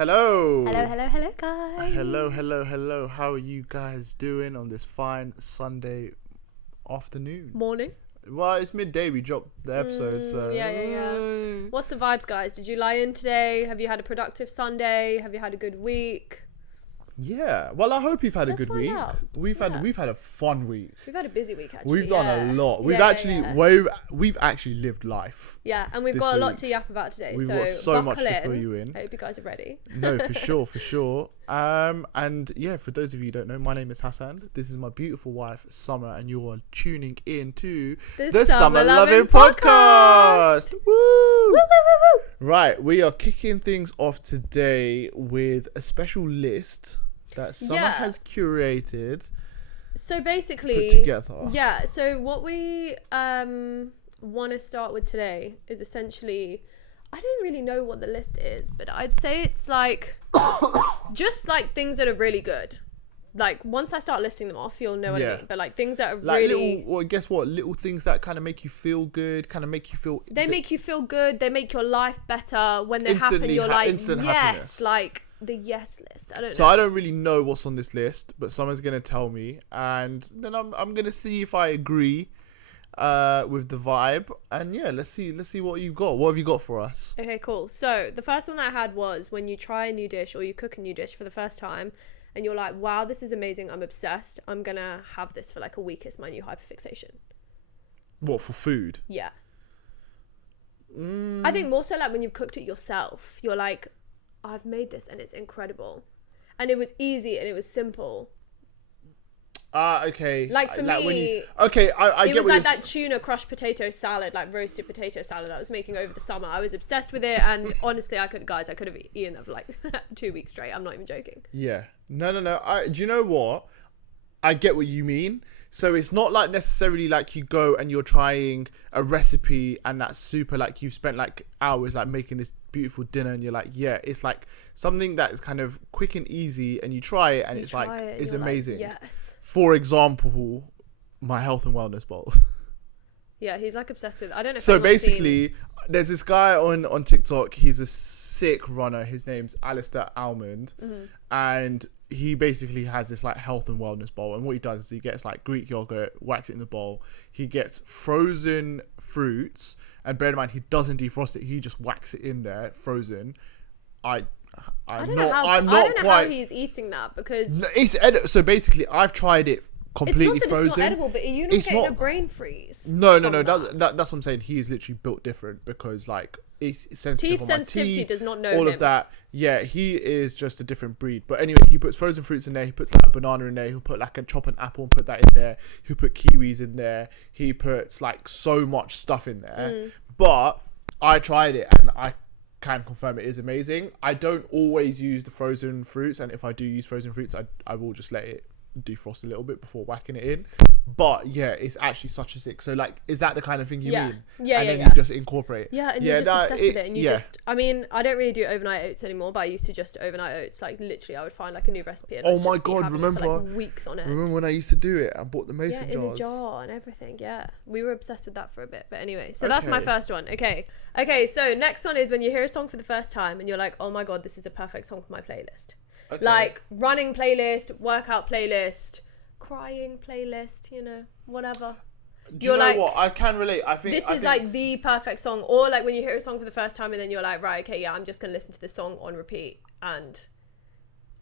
Hello. Hello, guys. Hello. How are you guys doing on this fine Sunday afternoon? Morning. Well, it's midday. We dropped the episode, so... Yeah. What's the vibes, guys? Did you lie in today? Have you had a productive Sunday? Have you had a good week? Yeah. Well, I hope you've had a good week. Out. We've had a fun week. We've had a busy week, actually. We've done a lot. We've we've actually lived life. Yeah, and we've got a lot to yap about today. We've got so much to fill you in. I hope you guys are ready. No, for sure. And yeah, for those of you who don't know, my name is Hassan. This is my beautiful wife, Summer, and you are tuning in to the Summer Lovin Podcast. Woo! Woo, woo, woo, woo. Right, we are kicking things off today with a special list that Summer has curated. So basically, put together. Yeah. So what we want to start with today is essentially, I don't really know what the list is, but I'd say it's like just like things that are really good. Like once I start listing them off, you'll know what I mean. But like things that are like really, little things that kind of make you feel good, kind of make you feel. They make you feel good. They make your life better. When they happen, you're like, yes, happiness. Like the yes list. I don't know. So I don't really know what's on this list, but someone's gonna tell me, and then I'm gonna see if I agree with the vibe. And yeah, let's see what you got. What have you got for us? Okay, cool. So the first one that I had was when you try a new dish or you cook a new dish for the first time and you're like, wow, this is amazing, I'm obsessed, I'm gonna have this for like a week. It's my new hyperfixation. What, for food? Yeah. I think more so like when you've cooked it yourself, you're like, I've made this and it's incredible, and it was easy and it was simple. Okay. Like for me, when you, okay, I it get was what like that tuna crushed potato salad, like roasted potato salad that I was making over the summer. I was obsessed with it, and honestly, I could have eaten it for like 2 weeks straight. I'm not even joking. Yeah. No. Do you know what? I get what you mean. So it's not like necessarily like you go and you're trying a recipe and that's super, like you've spent like hours like making this beautiful dinner and you're like, yeah, it's like something that is kind of quick and easy, and you try it and it's amazing. Like, yes. For example, my health and wellness bowls. Yeah, he's like obsessed with it. I don't know if so basically there's this guy on TikTok, he's a sick runner, his name's Alistair Almond, and he basically has this like health and wellness bowl, and what he does is he gets like Greek yogurt, whacks it in the bowl, he gets frozen fruits, and bear in mind he doesn't defrost it, he just whacks it in there frozen. I don't know how he's eating that, because so basically I've tried it completely it's not that frozen. It's not edible, but you're not getting a brain freeze. No. That's what I'm saying. He is literally built different, because like it's sensitive teeth on sensitivity my teeth, does not know all him. of that. Yeah, he is just a different breed. But anyway, he puts frozen fruits in there. He puts like a banana in there. He'll put like a chop an apple and put that in there. He'll put kiwis in there. He puts like so much stuff in there. But I tried it and I can confirm it is amazing. I don't always use the frozen fruits, and if I do use frozen fruits, I will just let it defrost a little bit before whacking it in. But yeah, it's actually such a sick. So like, is that the kind of thing you mean? Yeah, and then you just incorporate it. Yeah, and you're just obsessed with it, and you just, I mean, I don't really do overnight oats anymore, but I used to just overnight oats. Like literally, I would find like a new recipe and I'd just be having it for, like, weeks on it. Remember when I used to do it? I bought the mason jars. In the jar and everything. Yeah, we were obsessed with that for a bit. But anyway, so that's my first one. Okay. So next one is when you hear a song for the first time and you're like, oh my god, this is a perfect song for my playlist. Okay. Like running playlist, workout playlist, crying playlist, you know, whatever. Do you know like, what? I can relate. I think this is like the perfect song. Or like when you hear a song for the first time and then you're like, right, okay, yeah, I'm just gonna listen to this song on repeat. And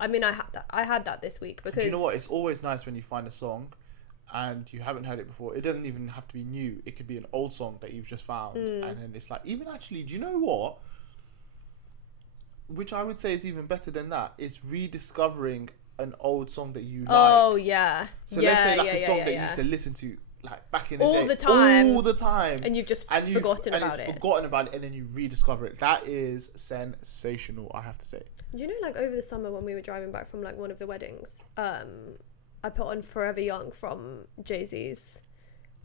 I mean, I had that this week, because do you know what? It's always nice when you find a song and you haven't heard it before. It doesn't even have to be new. It could be an old song that you've just found, and then it's like, even actually, do you know what? Which I would say is even better than that, is rediscovering an old song that you like. Oh yeah. So let's say like a song that you used to listen to like back in the day. All the time. And you've just forgotten about it. And then you rediscover it. That is sensational, I have to say. Do you know, like over the summer when we were driving back from like one of the weddings, I put on Forever Young from Jay-Z's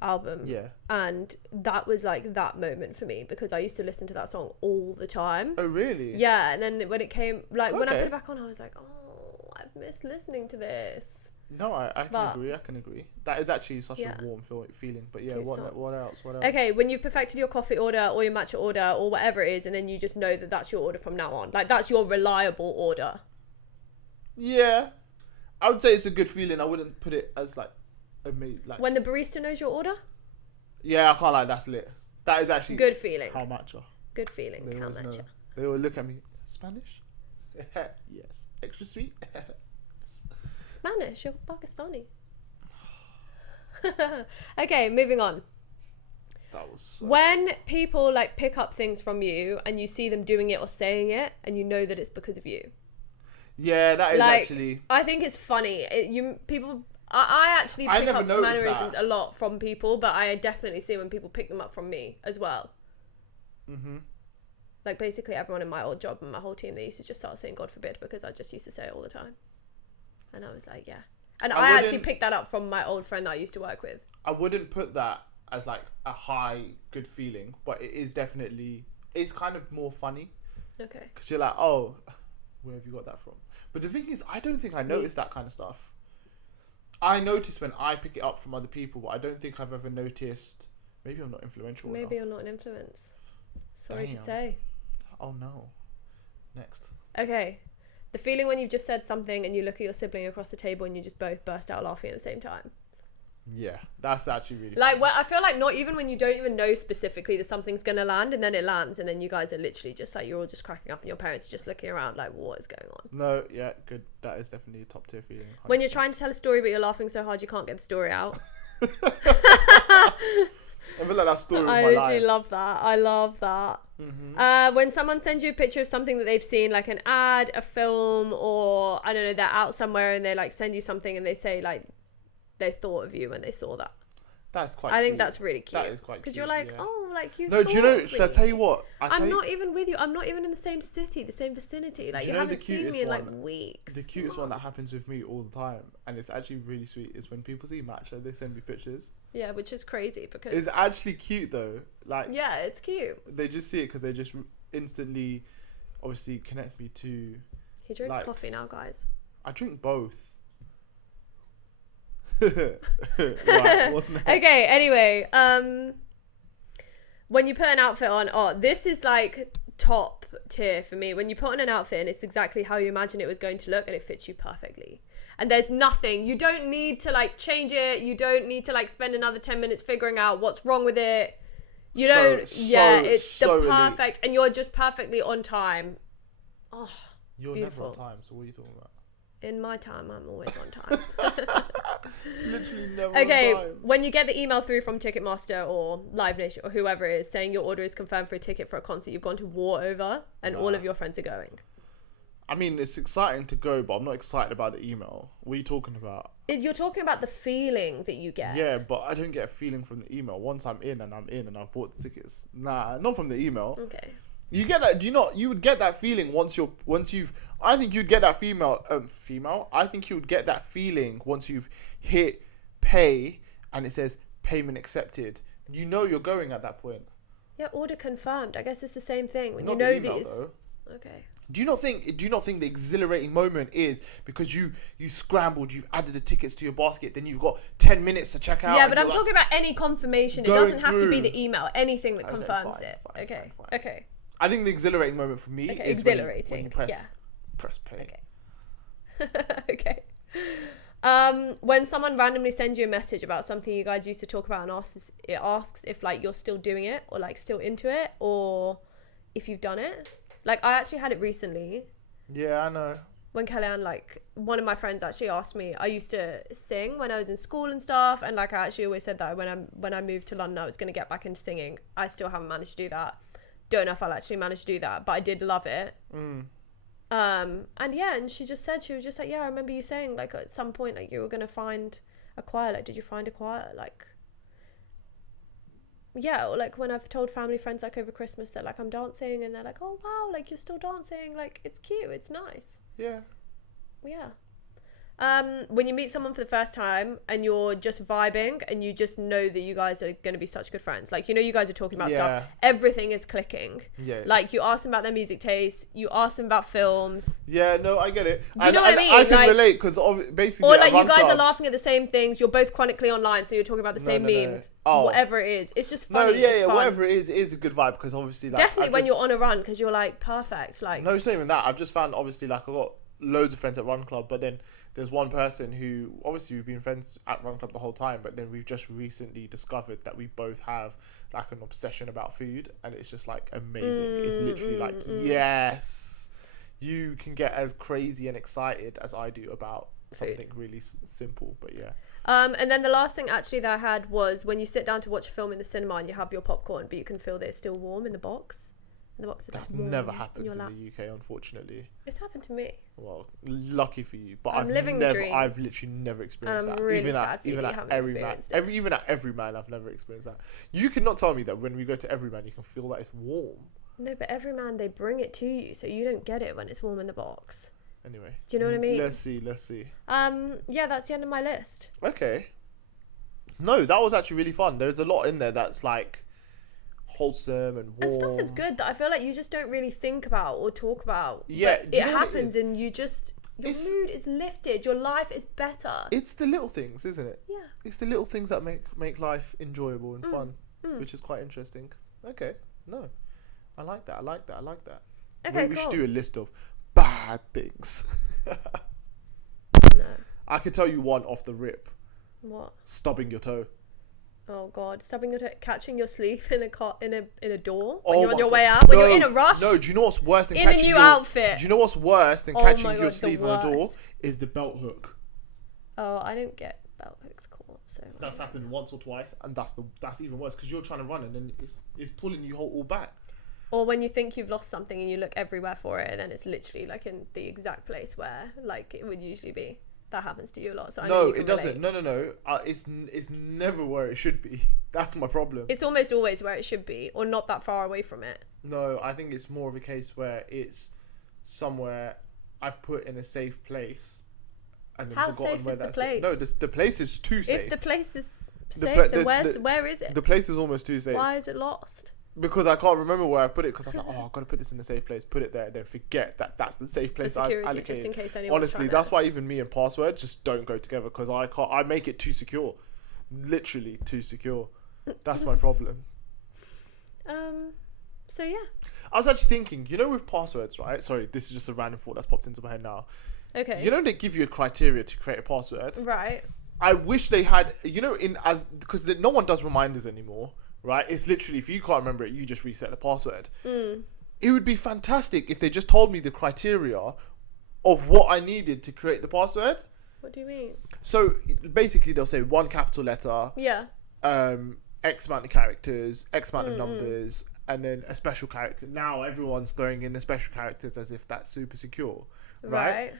album. Yeah. And that was like that moment for me, because I used to listen to that song all the time. Oh really? Yeah. And then when it came, like when I put it back on, I was like, oh, I've miss listening to this. No, I can agree. That is actually such a warm feeling. But yeah, what else? Okay, when you've perfected your coffee order or your matcha order or whatever it is, and then you just know that that's your order from now on. Like, that's your reliable order. Yeah. I would say it's a good feeling. I wouldn't put it as, like, amazing. Like, when the barista knows your order? Yeah, I can't lie. That's lit. That is actually... Good feeling. How matcha. Good feeling. How matcha. They will look at me. Spanish? Yes. Extra sweet? Spanish, you're Pakistani. Okay, moving on. That was so when people like pick up things from you and you see them doing it or saying it and you know that it's because of you. Yeah, that is like, actually... I think it's funny. I actually pick up mannerisms a lot from people, but I definitely see when people pick them up from me as well. Mm-hmm. Like, basically everyone in my old job and my whole team, they used to just start saying God forbid because I just used to say it all the time. And I was like, yeah. And I actually picked that up from my old friend that I used to work with. I wouldn't put that as like a high, good feeling, but it is definitely, it's kind of more funny. Okay. Because you're like, oh, where have you got that from? But the thing is, I don't think I notice that kind of stuff. I notice when I pick it up from other people, but I don't think I've ever noticed. Maybe I'm not influential enough. Maybe you're not an influence. Sorry to say. Oh no. Next. Okay. The feeling when you've just said something and you look at your sibling across the table and you just both burst out laughing at the same time. Yeah, that's actually really like, well, I feel like not even when you don't even know specifically that something's going to land, and then it lands, and then you guys are literally just like, you're all just cracking up and your parents are just looking around like, what is going on? No, yeah, good. That is definitely a top tier feeling. 100%. When you're trying to tell a story but you're laughing so hard you can't get the story out. I feel like that story of my I life. literally love that. I love that. Mm-hmm. When someone sends you a picture of something that they've seen, like an ad, a film, or I don't know, they're out somewhere and they like send you something and they say like they thought of you when they saw that. That's quite. I think that's really cute. That is quite cute. Because you're like, oh, like you. No, do you know? Should I tell you what? I'm not even with you. I'm not even in the same city, the same vicinity. Like you haven't seen me in like weeks. The cutest one that happens with me all the time, and it's actually really sweet, is when people see matcha, they send me pictures. Yeah, which is crazy because it's actually cute though. Like yeah, it's cute. They just see it because they just instantly, obviously, connect me to. He drinks coffee now, guys. I drink both. Right, what's next? Okay, anyway, when you put an outfit on, this is like top tier for me. When you put on an outfit and it's exactly how you imagine it was going to look and it fits you perfectly. And there's nothing, you don't need to like change it. You don't need to like spend another 10 minutes figuring out what's wrong with it. It's the perfect, elite. And you're just perfectly on time. Oh, you're beautiful. Never on time, so what are you talking about? In my time, I'm always on time. Literally never on time. When you get the email through from Ticketmaster or Live Nation or whoever it is saying your order is confirmed for a ticket for a concert you've gone to war over and all of your friends are going. I mean, it's exciting to go, but I'm not excited about the email. What are you talking about? You're talking about the feeling that you get. Yeah, but I don't get a feeling from the email. Once I'm in and I've bought the tickets. Nah, not from the email. Okay. You get that? Do you not? You would get that feeling once you've. I think you'd get that female. I think you would get that feeling once you've hit pay and it says payment accepted. You know you're going at that point. Yeah, order confirmed. I guess it's the same thing when not you know the email, these. Though. Okay. Do you not think the exhilarating moment is because you scrambled, you've added the tickets to your basket, then you've got 10 minutes to check out? Yeah, but I'm talking about any confirmation. It doesn't have to be the email. Anything that confirms it. Fine. Okay. I think the exhilarating moment for me is exhilarating. When you press pay. Okay. Okay. When someone randomly sends you a message about something you guys used to talk about and asks if like you're still doing it or like still into it or if you've done it. Like I actually had it recently. Yeah, I know. When Kellyanne, like one of my friends actually asked me, I used to sing when I was in school and stuff, and like I actually always said that when I moved to London I was going to get back into singing. I still haven't managed to do that. Don't know if I'll actually manage to do that, but I did love it. And she just said, she was just like, yeah, I remember you saying like at some point like you were gonna find a choir. Like, did you find a choir? Like, yeah, or like when I've told family friends like over Christmas that like I'm dancing and they're like, oh wow, like you're still dancing, like it's cute, it's nice. Yeah. When you meet someone for the first time and you're just vibing and you just know that you guys are going to be such good friends. Like, you know, you guys are talking about stuff. Everything is clicking. Yeah. Like, you ask them about their music taste. You ask them about films. Yeah, no, I get it. Do you know what I mean? I can relate because basically... Or, like, you guys are laughing at the same things. You're both chronically online, so you're talking about the same memes. Oh. Whatever it is. It's just funny. No, whatever it is a good vibe because obviously... Like, definitely when you're on a run because you're, like, perfect. Like, no, it's not even that. I've just found, obviously, like, I've got loads of friends at Run Club, but then there's one person who obviously we've been friends at Run Club the whole time, but then we've just recently discovered that we both have like an obsession about food, and it's just like amazing. It's literally like yes, you can get as crazy and excited as I do about something really simple, but yeah. And then the last thing actually that I had was when you sit down to watch a film in the cinema and you have your popcorn, but you can feel that it's still warm in the box. That never happens in the UK, unfortunately. It's happened to me. Well, lucky for you, but I'm living the dream. I've literally never experienced that. Really sad for you even you at haven't Everyman, experienced it. even at Everyman, I've never experienced that. You cannot tell me that when we go to Everyman, you can feel that it's warm. No, but Everyman, they bring it to you, so you don't get it when it's warm in the box. Anyway, do you know what I mean? Let's see. Yeah, that's the end of my list. Okay. No, that was actually really fun. There's a lot in there that's like wholesome and warm. And stuff that's good that I feel like you just don't really think about or talk about. Yeah, it happens and you just... Your mood is lifted. Your life is better. It's the little things, isn't it? Yeah. It's the little things that make life enjoyable and fun, which is quite interesting. Okay. No. I like that. Okay, we cool. should do a list of bad things. No. I could tell you one off the rip. What? Stubbing your toe. Oh God, stubbing your toe, catching your sleeve in a door when you're on your way out, when you're in a rush. No, do you know what's worse than in catching a new outfit? Do you know what's worse than catching your sleeve on a door? Is the belt hook. Oh, I don't get belt hooks caught, so that's happened once or twice, and that's even worse because you're trying to run and then it's pulling you all back. Or when you think you've lost something and you look everywhere for it, and then it's literally like in the exact place where like it would usually be. That happens to you a lot, so I know you can doesn't. No. It's never where it should be. That's my problem. It's almost always where it should be, or not that far away from it. No, I think it's more of a case where it's somewhere I've put in a safe place, and then forgotten where that's. No, the place is too safe. If the place is safe, then where is it? The place is almost too safe. Why is it lost? Because I can't remember where I put it because I'm like, I've got to put this in a safe place, put it there, and then forget that that's the safe place I've allocated. Just in case anyone's honestly, that's why even me and passwords just don't go together because I make it too secure. Literally too secure. That's my problem. So yeah. I was actually thinking, with passwords, right? Sorry, this is just a random thought that's popped into my head now. Okay. They give you a criteria to create a password. Right. I wish they had, because no one does reminders anymore. Right, it's literally if you can't remember it, you just reset the password. It would be fantastic if they just told me the criteria of what I needed to create the password. What do you mean? So basically, they'll say one capital letter. Yeah. X amount of characters, X amount of numbers, and then a special character. Now everyone's throwing in the special characters as if that's super secure, right?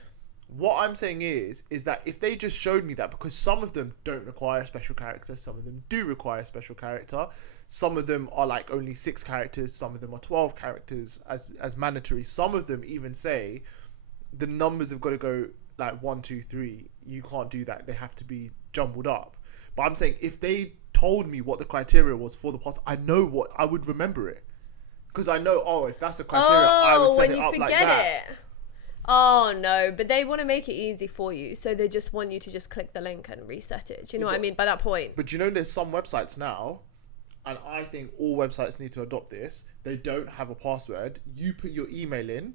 What I'm saying is that if they just showed me that, because some of them don't require a special character, some of them do require a special character, some of them are like only 6 characters, some of them are 12 characters as mandatory, some of them even say the numbers have got to go like 1, 2, 3. You can't do that, they have to be jumbled up. But I'm saying if they told me what the criteria was for the pass, I would remember it, because I know, if that's the criteria, I would set it up like that. Oh no, but they want to make it easy for you, so they just want you to just click the link and reset it. Do you know what I mean by that point? But there's some websites now, and I think all websites need to adopt this. They don't have a password. You put your email in,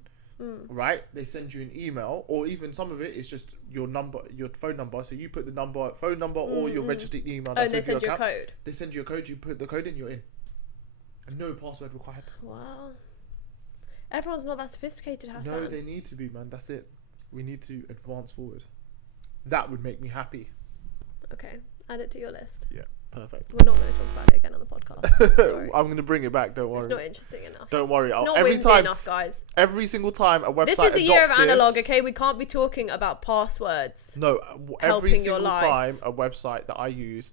right? They send you an email, or even some of it is just your phone number. So you put the phone number, or your registered email. And they send you a code. They send you a code. You put the code in, you're in, and no password required. Wow. Everyone's not that sophisticated, Hassan. No, they need to be, man. That's it. We need to advance forward. That would make me happy. Okay, add it to your list. Yeah, perfect. We're not going to talk about it again on the podcast. Sorry. I'm going to bring it back. Don't worry. It's not interesting enough. Don't worry. It's not whimsy enough, guys. Every single time a website this is a year of analog. Okay, we can't be talking about passwords. No, every single time a website that I use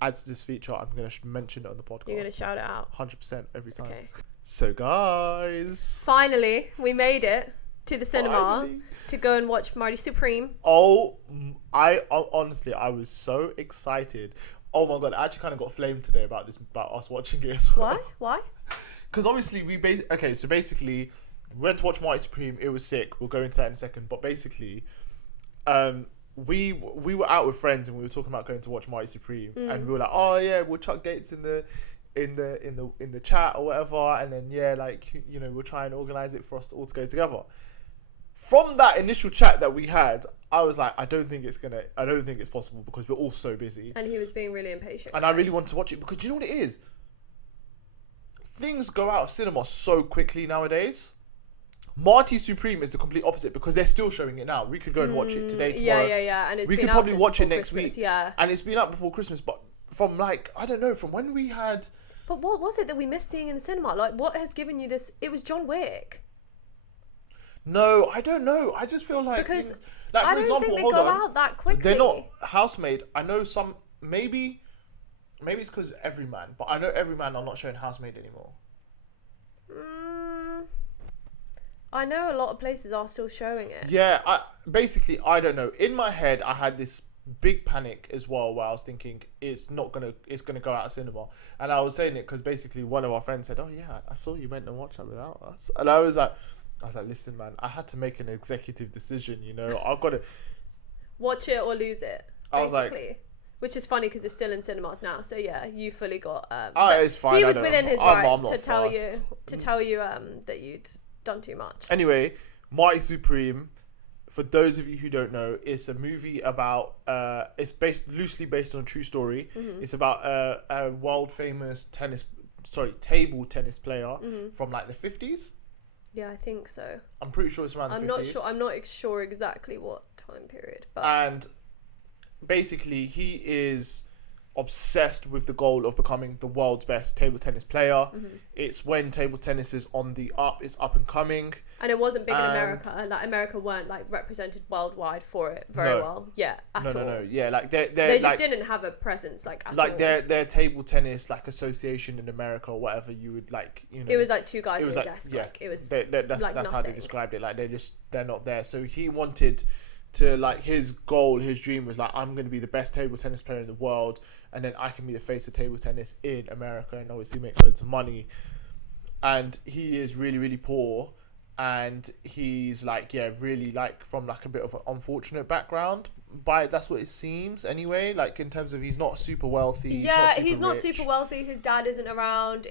adds this feature, I'm going to mention it on the podcast. You're going to shout it out. 100% every time. Okay. So guys, finally we made it. to the cinema to go and watch Marty Supreme. Honestly, I was so excited. Oh my god, I actually kind of got flamed today about us watching it as well. Why? Because obviously so basically we went to watch Marty Supreme. It was sick. We'll go into that in a second. But basically, we were out with friends and we were talking about going to watch Marty Supreme, and we were like, oh yeah, we'll chuck dates in the chat or whatever, and then we'll try and organize it for us all to go together. From that initial chat that we had, I was like, I don't think it's possible because we're all so busy. And he was being really impatient. And I really wanted to watch it because you know what it is? Things go out of cinema so quickly nowadays. Marty Supreme is the complete opposite because they're still showing it now. We could go and watch it today, tomorrow. Yeah. And we could probably watch it next week. Yeah. And it's been out before Christmas, but from from when we had... But what was it that we missed seeing in the cinema? Like, what has given you this? It was John Wick. No, I don't know. I just feel like... Because for I don't example, think they go out that quickly. They're not Housemaid. I know some... Maybe it's because Everyman, but I know Everyman are not showing Housemaid anymore. I know a lot of places are still showing it. Yeah, I don't know. In my head, I had this big panic as well where I was thinking it's gonna go out of cinema, and I was saying it because basically one of our friends said, oh yeah, I saw you went and watched that without us, and I was like, listen man, I had to make an executive decision, I've got to watch it or lose it, basically. I was like, which is funny because it's still in cinemas now, so yeah, you fully got it's fine. He was within his rights to tell you that you'd done too much. Anyway, Marty Supreme, for those of you who don't know, it's a movie about it's loosely based on a true story. It's about a world famous table tennis player from like the 50s. Yeah, I think so. I'm pretty sure it's around the 50s. I'm not sure exactly what time period, but and basically he is obsessed with the goal of becoming the world's best table tennis player. It's when table tennis is on the up, it's up and coming. And it wasn't big in America. Like America weren't like represented worldwide for it very well. Yeah, at all. No. Yeah, like they just didn't have a presence at all. Their table tennis like association in America or whatever you would It was like two guys at a desk. Yeah, it was. That's how they described it. Like they're not there. So he wanted to his goal, his dream was like, I'm going to be the best table tennis player in the world, and then I can be the face of table tennis in America and obviously make loads of money. And he is really, really poor, and he's really from a bit of an unfortunate background. That's what it seems anyway. Like in terms of he's not super wealthy. He's not super wealthy. His dad isn't around.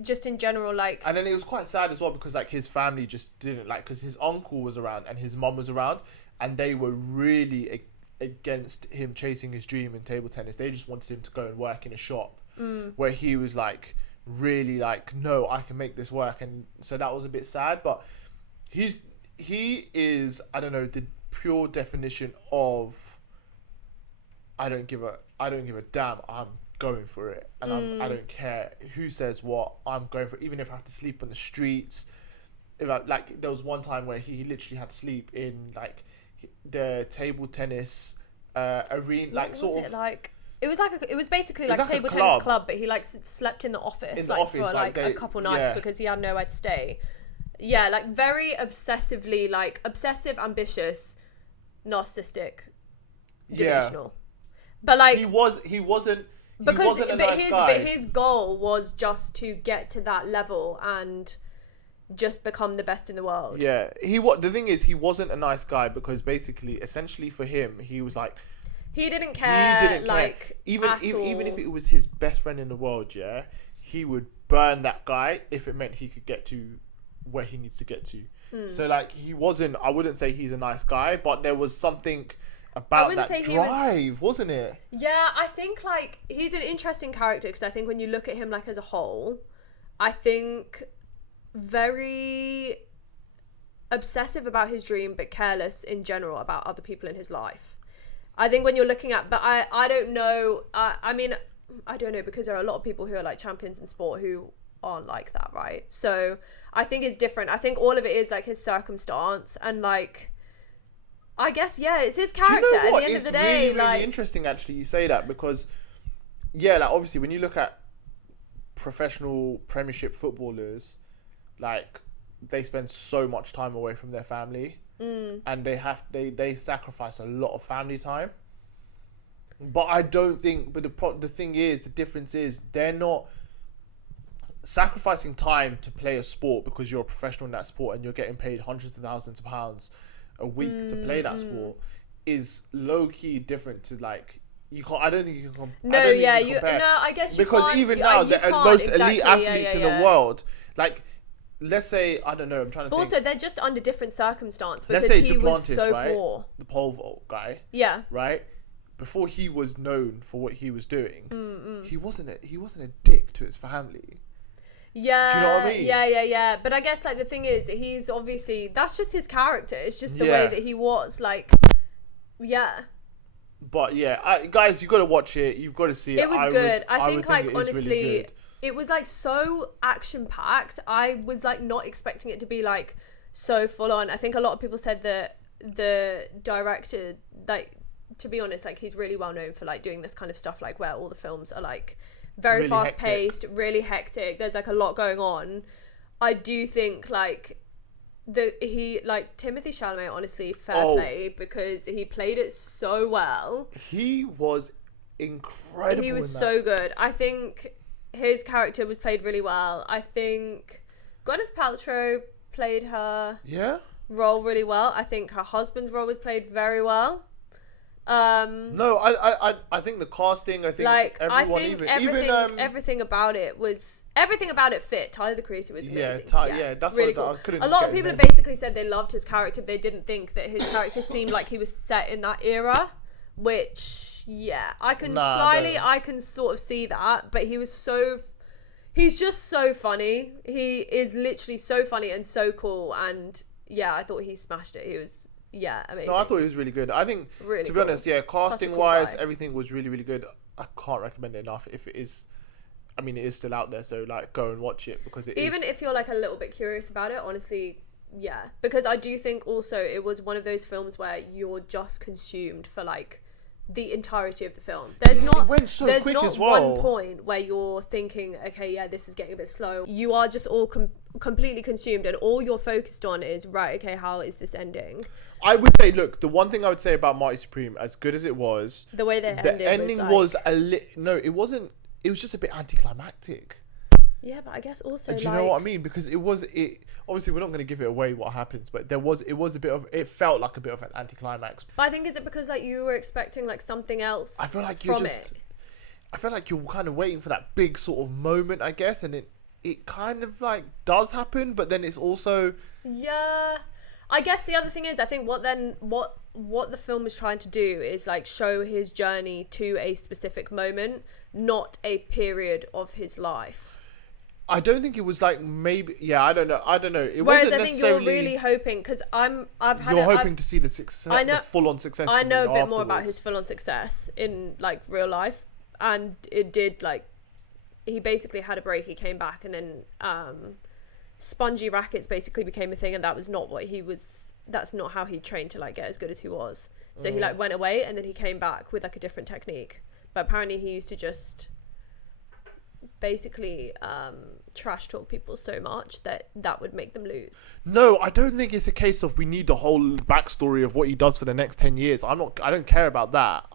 Just in general, and then it was quite sad as well because his family just didn't because his uncle was around and his mum was around, and they were really against him chasing his dream in table tennis. They just wanted him to go and work in a shop where he was really no, I can make this work. And so that was a bit sad, but he is, I don't know, the pure definition of I don't give a damn, I'm going for it, and I don't care who says what, I'm going for it, even if I have to sleep on the streets. There was one time where he literally had to sleep in the table tennis arena, it was basically a table tennis club, but he slept in the office for a couple nights because he had nowhere to stay. Yeah, very obsessively obsessive, ambitious, narcissistic, delusional. But he wasn't. But his goal was just to get to that level and just become the best in the world. Yeah, the thing is, he wasn't a nice guy because essentially for him, he was he didn't care. Even if it was his best friend in the world, yeah, he would burn that guy if it meant he could get to where he needs to get to. So he wasn't. I wouldn't say he's a nice guy, but there was something about that drive, wasn't it? Yeah, I think he's an interesting character because I think when you look at him as a whole, I think very obsessive about his dream but careless in general about other people in his life. I think when you're looking at, but I don't know, I mean, I don't know because there are a lot of people who are champions in sport who aren't like that, right? So I think it's different. I think all of it is his circumstance and I guess, yeah, it's his character. Do you know what? At the end of the day, really, really interesting actually you say that because, yeah, obviously when you look at professional Premiership footballers, they spend so much time away from their family, and they sacrifice a lot of family time. But I don't think. But the thing is, the difference is they're not sacrificing time to play a sport because you're a professional in that sport and you're getting paid hundreds of thousands of pounds a week to play that sport is low key different to like. You can't. I don't think you can. No, yeah, you. No, I guess you because can't, even now the most elite athletes in the world, like, let's say I don't know. I'm trying to. But think. also, they're just under different circumstances because Let's say he was Duplantis, so right? poor. The pole vault guy. Yeah. Right. Before he was known for what he was doing, he wasn't a dick to his family. Yeah. Do you know what I mean? Yeah. But I guess like the thing is, he's obviously that's just his character. It's just the way that he was. Like, yeah. But yeah, guys, you got to watch it. You've got to see it. It was good. I think like honestly, really it was like so action packed. I was like not expecting it to be like so full on. I think a lot of people said that the director, like, to be honest, like he's really well known for like doing this kind of stuff, like where all the films are like very really fast paced, really hectic. There's like a lot going on. I do think like Timothée Chalamet, honestly, fair play, because he played it so well. He was incredible. He was so good. I think his character was played really well. I think Gwyneth Paltrow played her role really well. I think her husband's role was played very well. No, I think the casting. I think like everyone, everything about it fit. Tyler the Creator was amazing. That's really cool. cool. I couldn't. A lot of people have basically said they loved his character, but they didn't think that his character seemed like he was set in that era. Which, I can sort of see that. But he's just so funny. He is literally so funny and so cool. And I thought he smashed it. He was. Yeah, amazing. No, I thought it was really good. I think, really to be honest, casting wise, everything was really, really good. I can't recommend it enough. If it is, I mean, it is still out there, so like go and watch it because even if you're like a little bit curious about it, honestly, because I do think also it was one of those films where you're just consumed for like the entirety of the film. There's not one point where you're thinking, okay, this is getting a bit slow. You are just all completely consumed, and all you're focused on is okay, how is this ending? I would say, look, the one thing I would say about Marty Supreme, as good as it was, the way they ended, the ending was it wasn't. It was just a bit anticlimactic. Yeah, but I guess also. Do you know what I mean? Because it obviously we're not going to give it away what happens, but it felt like a bit of an anticlimax. But I think is it because like you were expecting like something else? I feel like you're kind of waiting for that big sort of moment, I guess, and it kind of like does happen, but then it's also. Yeah. I guess the other thing is, I think what the film is trying to do is like show his journey to a specific moment, not a period of his life. I don't think it was like maybe. Yeah, I don't know. It Whereas wasn't I think necessarily. you're really hoping because You're hoping to see the success, the full-on success. I know a bit more about his full-on success in like real life, and it did like. He basically had a break. He came back, and then spongy rackets basically became a thing, and that was not what he was. That's not how he trained to like get as good as he was. So he like went away, and then he came back with like a different technique. But apparently, he used to just basically trash talk people so much that would make them lose. No, I don't think it's a case of we need the whole backstory of what he does for the next 10 years. I don't care about that.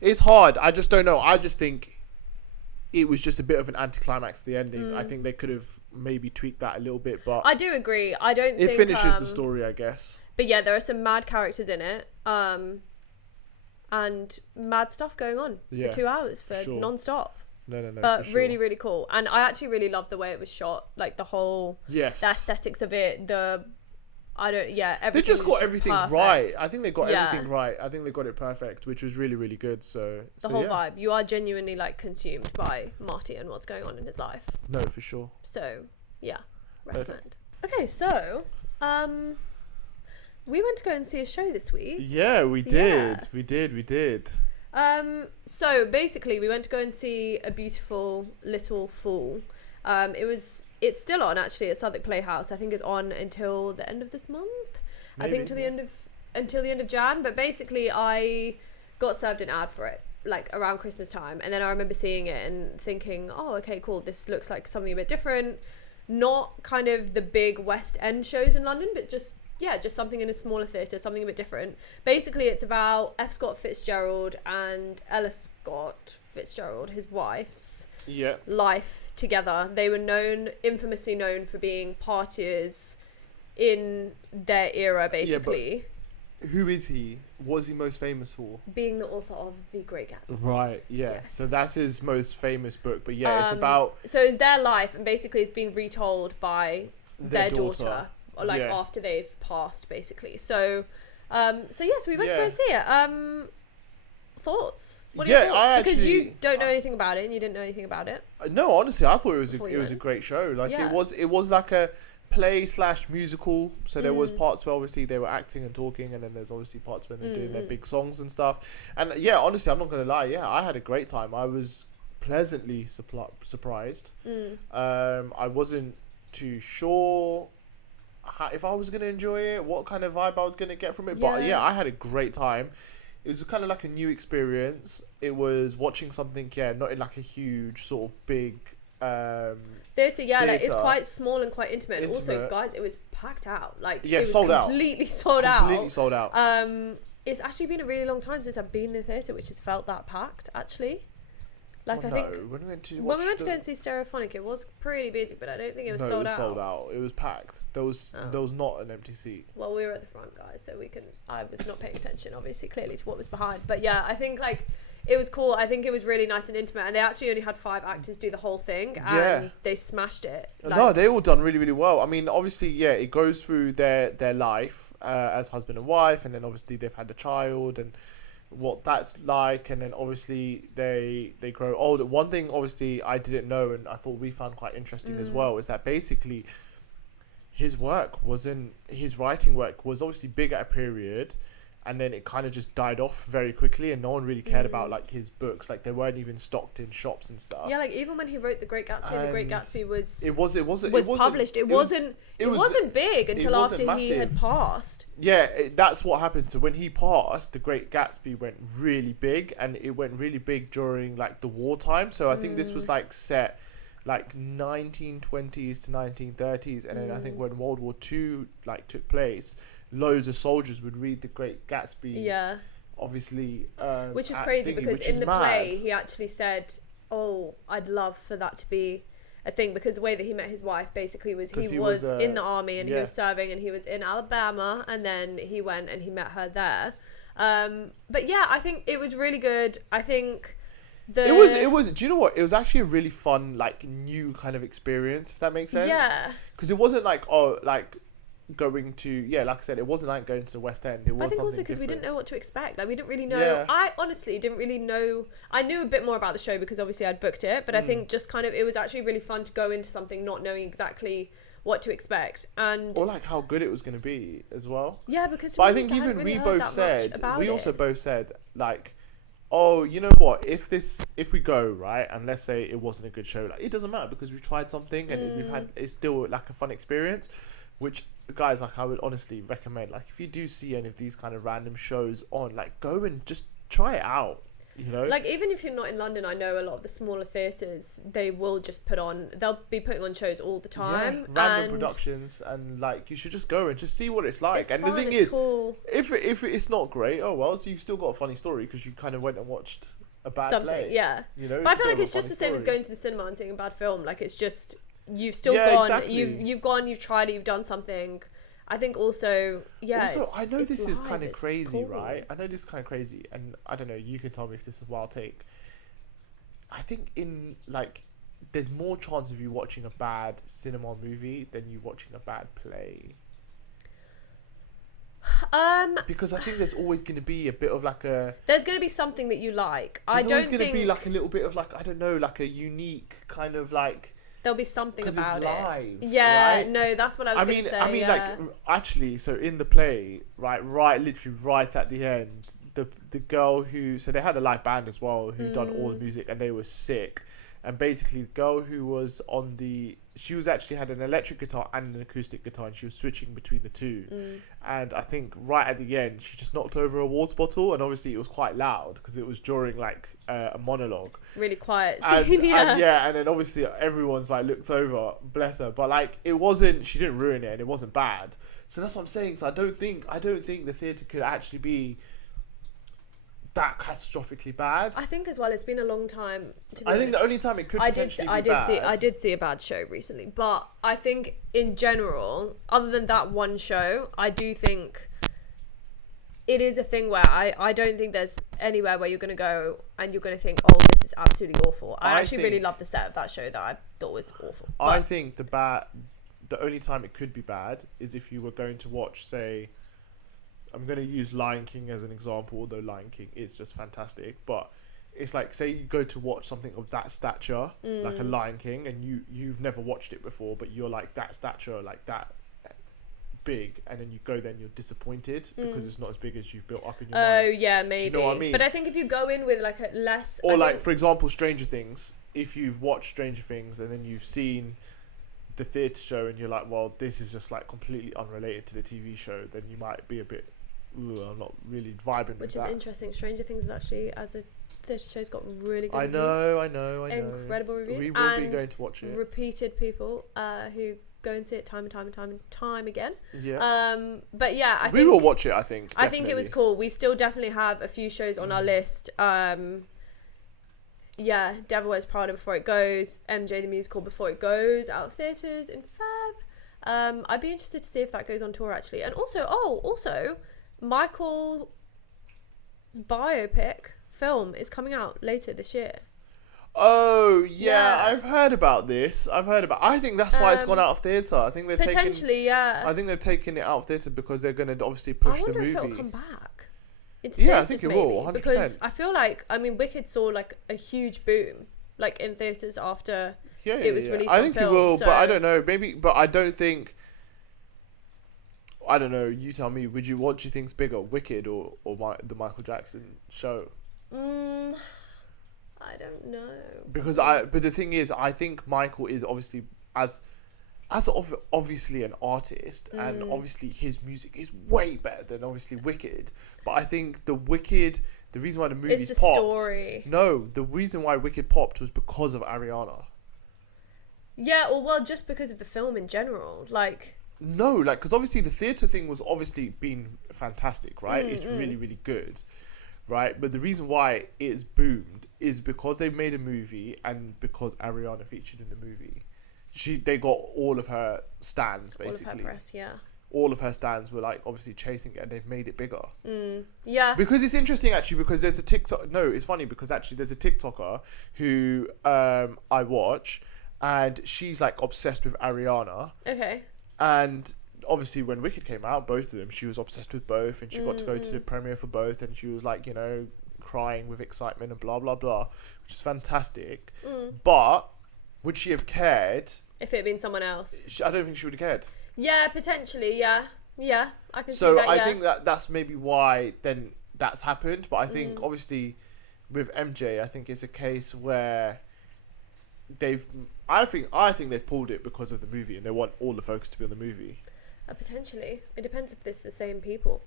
It's hard. I just don't know. I just think it was just a bit of an anticlimax to the ending. I think they could have maybe tweaked that a little bit, but I do agree. I don't think it finishes the story, I guess. But yeah, there are some mad characters in it. And mad stuff going on for 2 hours non-stop. No. But really, really cool. And I actually really love the way it was shot. Like the whole the aesthetics of it. Everything. They just got everything perfect. Right. I think they got everything right. I think they got it perfect, which was really, really good. So the whole vibe. You are genuinely like consumed by Marty and what's going on in his life. No, for sure. So recommend. Okay, so we went to go and see a show this week. Yeah, we did. We did. So basically we went to go and see A Beautiful Little Fool. It's still on actually at Southwark Playhouse. I think it's on until the end of this month. Maybe. I think until the end of Jan. But basically I got served an ad for it like around Christmas time, and then I remember seeing it and thinking, oh, okay, cool, this looks like something a bit different. not kind of the big West End shows in London, but just something in a smaller theatre, something a bit different. Basically, it's about F. Scott Fitzgerald and Ella Scott Fitzgerald, his wife's life together. They were infamously known for being partiers in their era, basically. Yeah, who is he? What is he most famous for? Being the author of The Great Gatsby. Right, yeah. Yes. So that's his most famous book. But yeah, it's about... So it's their life, and basically it's being retold by their daughter. Or like after they've passed, basically. So we went to go and see it. Thoughts? What are your thoughts? Because you don't know anything about it, and you didn't know anything about it. No, honestly, I thought it was a great show. Like it was like a play/musical. So there was parts where obviously they were acting and talking, and then there's obviously parts when they're doing their big songs and stuff. And yeah, honestly, I'm not gonna lie. Yeah, I had a great time. I was pleasantly surprised. I wasn't too sure if I was going to enjoy it, what kind of vibe I was going to get from it. But yeah, I had a great time. It was kind of like a new experience. It was watching something, not in like a huge sort of big... theatre, like it's quite small and quite intimate. And also, guys, it was packed out. Like, it was completely sold out. It's actually been a really long time since I've been in the theatre, which has felt that packed, actually. Like, I think when we went to go and see Stereophonic, it was pretty busy, but I don't think it was sold out. Sold out. It was packed. There was not an empty seat. Well, we were at the front, guys, so I was not paying attention, obviously, clearly, to what was behind. But yeah, I think like it was cool. I think it was really nice and intimate, and they actually only had 5 actors do the whole thing, and they smashed it. No, they all done really, really well. I mean, obviously, it goes through their life as husband and wife, and then obviously they've had a child and what that's like, and then obviously they grow older. One thing obviously I didn't know, and I thought we found quite interesting as well, is that basically his writing work was obviously big at a period, and then it kind of just died off very quickly, and no one really cared about like his books. Like they weren't even stocked in shops and stuff. Yeah, like even when he wrote The Great Gatsby, and The Great Gatsby was published. It wasn't big until after he had passed. Yeah, that's what happened. So when he passed, The Great Gatsby went really big, and it went really big during like the wartime. So I think this was like set like 1920s to 1930s, and then I think when World War II like took place, loads of soldiers would read The Great Gatsby. Yeah. Obviously. Which is crazy because in the play he actually said, "Oh, I'd love for that to be a thing," because the way that he met his wife basically was he was in the army, and he was serving, and he was in Alabama, and then he went and he met her there. But yeah, I think it was really good. I think it was do you know what, it was actually a really fun like new kind of experience, if that makes sense. Yeah, because it wasn't like going to like I said, it wasn't like going to the West End. It was, I think, also because we didn't know what to expect. Like we didn't really know. I honestly didn't really know. I knew a bit more about the show because obviously I'd booked it, but I think just kind of it was actually really fun to go into something not knowing exactly what to expect, and or like how good it was going to be as well. Yeah, because but I think even we both said, we also both said like, oh, you know what, if we go right, and let's say it wasn't a good show, like it doesn't matter because we've tried something and it's still like a fun experience. Which, guys, like I would honestly recommend, like if you do see any of these kind of random shows on, like go and just try it out, you know. Like even if you're not in London, I know a lot of the smaller theatres, they'll be putting on shows all the time. Yeah, random productions, and like you should just go and just see what it's like. And the thing is, cool. if it's not great, oh well, so you've still got a funny story because you kind of went and watched a bad play. Yeah, you know. But I feel like it's just the same as going to the cinema and seeing a bad film. Like it's just. You've still gone. Exactly. You've gone. You've tried it. You've done something. I think also, I know this is kind of crazy, right? I know this is kind of crazy, and I don't know. You can tell me if this is a wild take. I think there's more chance of you watching a bad cinema movie than you watching a bad play. Because I think there's always going to be a bit of like there's going to be something that you like. There's always going to be like a little bit of like, I don't know, like a unique kind of like. There'll be something about live, it. Yeah, right? No, that's what I was going to say. I mean, like actually, so in the play, literally right at the end, the girl so they had a live band as well who done all the music, and they were sick. And basically, the girl who was on the she was actually had an electric guitar and an acoustic guitar, and she was switching between the two. And I think right at the end, she just knocked over a water bottle, and obviously it was quite loud because it was during like a monologue. Really quiet And, scene, and then obviously everyone's like looked over, bless her, but like it wasn't. She didn't ruin it, and it wasn't bad. So that's what I'm saying. So I don't think the theatre could actually be that catastrophically bad. I think as well, it's been a long time. I think the only time it could potentially be bad. I did see a bad show recently, but I think in general, other than that one show, I do think it is a thing where I don't think there's anywhere where you're going to go and you're going to think, oh, this is absolutely awful. I actually really loved the set of that show that I thought was awful. I think the only time it could be bad is if you were going to watch, say, I'm going to use Lion King as an example, although Lion King is just fantastic. But it's like, say you go to watch something of that stature, like a Lion King, and you've never watched it before, but you're like that stature, like that big, and then you go there and you're disappointed because it's not as big as you've built up in your mind. Oh, yeah, maybe. Do you know what I mean? But I think if you go in with like a less... Or like, for example, Stranger Things. If you've watched Stranger Things and then you've seen the theatre show and you're like, well, this is just like completely unrelated to the TV show, then you might be a bit... I'm not really vibing with that. Which is interesting. Stranger Things is actually, as a theatre show's got really good reviews. I know. Incredible reviews. We will be going to watch it. Repeated people who go and see it time and time again. Yeah. But yeah, I think... We will watch it, I think. Definitely. I think it was cool. We still definitely have a few shows on our list. Yeah, Devil Wears Prada before it goes. MJ the Musical before it goes out of theatres in Feb. I'd be interested to see if that goes on tour, actually. And also... Michael's biopic film is coming out later this year. Oh, yeah. I've heard about this. I think that's why it's gone out of theatre. I think they've potentially, I think they've taken it out of theatre because they're going to obviously push the movie. I wonder if it'll come back. Yeah, I think it will, 100%. Because I feel like, Wicked saw like a huge boom, like in theatres after it was released on film. I think it will, but I don't know. Maybe, but I don't think... I don't know. You tell me. What do you think's bigger, Wicked or the Michael Jackson show? I don't know. But the thing is, I think Michael is obviously obviously an artist, and obviously his music is way better than obviously Wicked. But I think the reason why the movie's popped. Story. No, the reason why Wicked popped was because of Ariana. Yeah, well, just because of the film in general, like. No, like, because obviously the theatre thing was obviously been fantastic, right? It's really, really good, right? But the reason why it's boomed is because they made a movie and because Ariana featured in the movie. They got all of her stands, basically. All of her press, yeah. All of her stands were, like, obviously chasing it, and they've made it bigger. Yeah. Because it's interesting, actually, because there's a TikTok... No, it's funny, because actually there's a TikToker who I watch, and she's, like, obsessed with Ariana. Okay. And obviously when Wicked came out, both of them, she was obsessed with both, and she got to go to the premiere for both, and she was like, crying with excitement and blah, blah, blah, which is fantastic. But would she have cared? If it had been someone else. I don't think she would have cared. Yeah, potentially, yeah. Yeah, I can see that, So I think that's maybe why then that's happened. But I think, obviously, with MJ, I think it's a case where... I think they've pulled it because of the movie, and they want all the focus to be on the movie. Potentially, it depends if it's the same people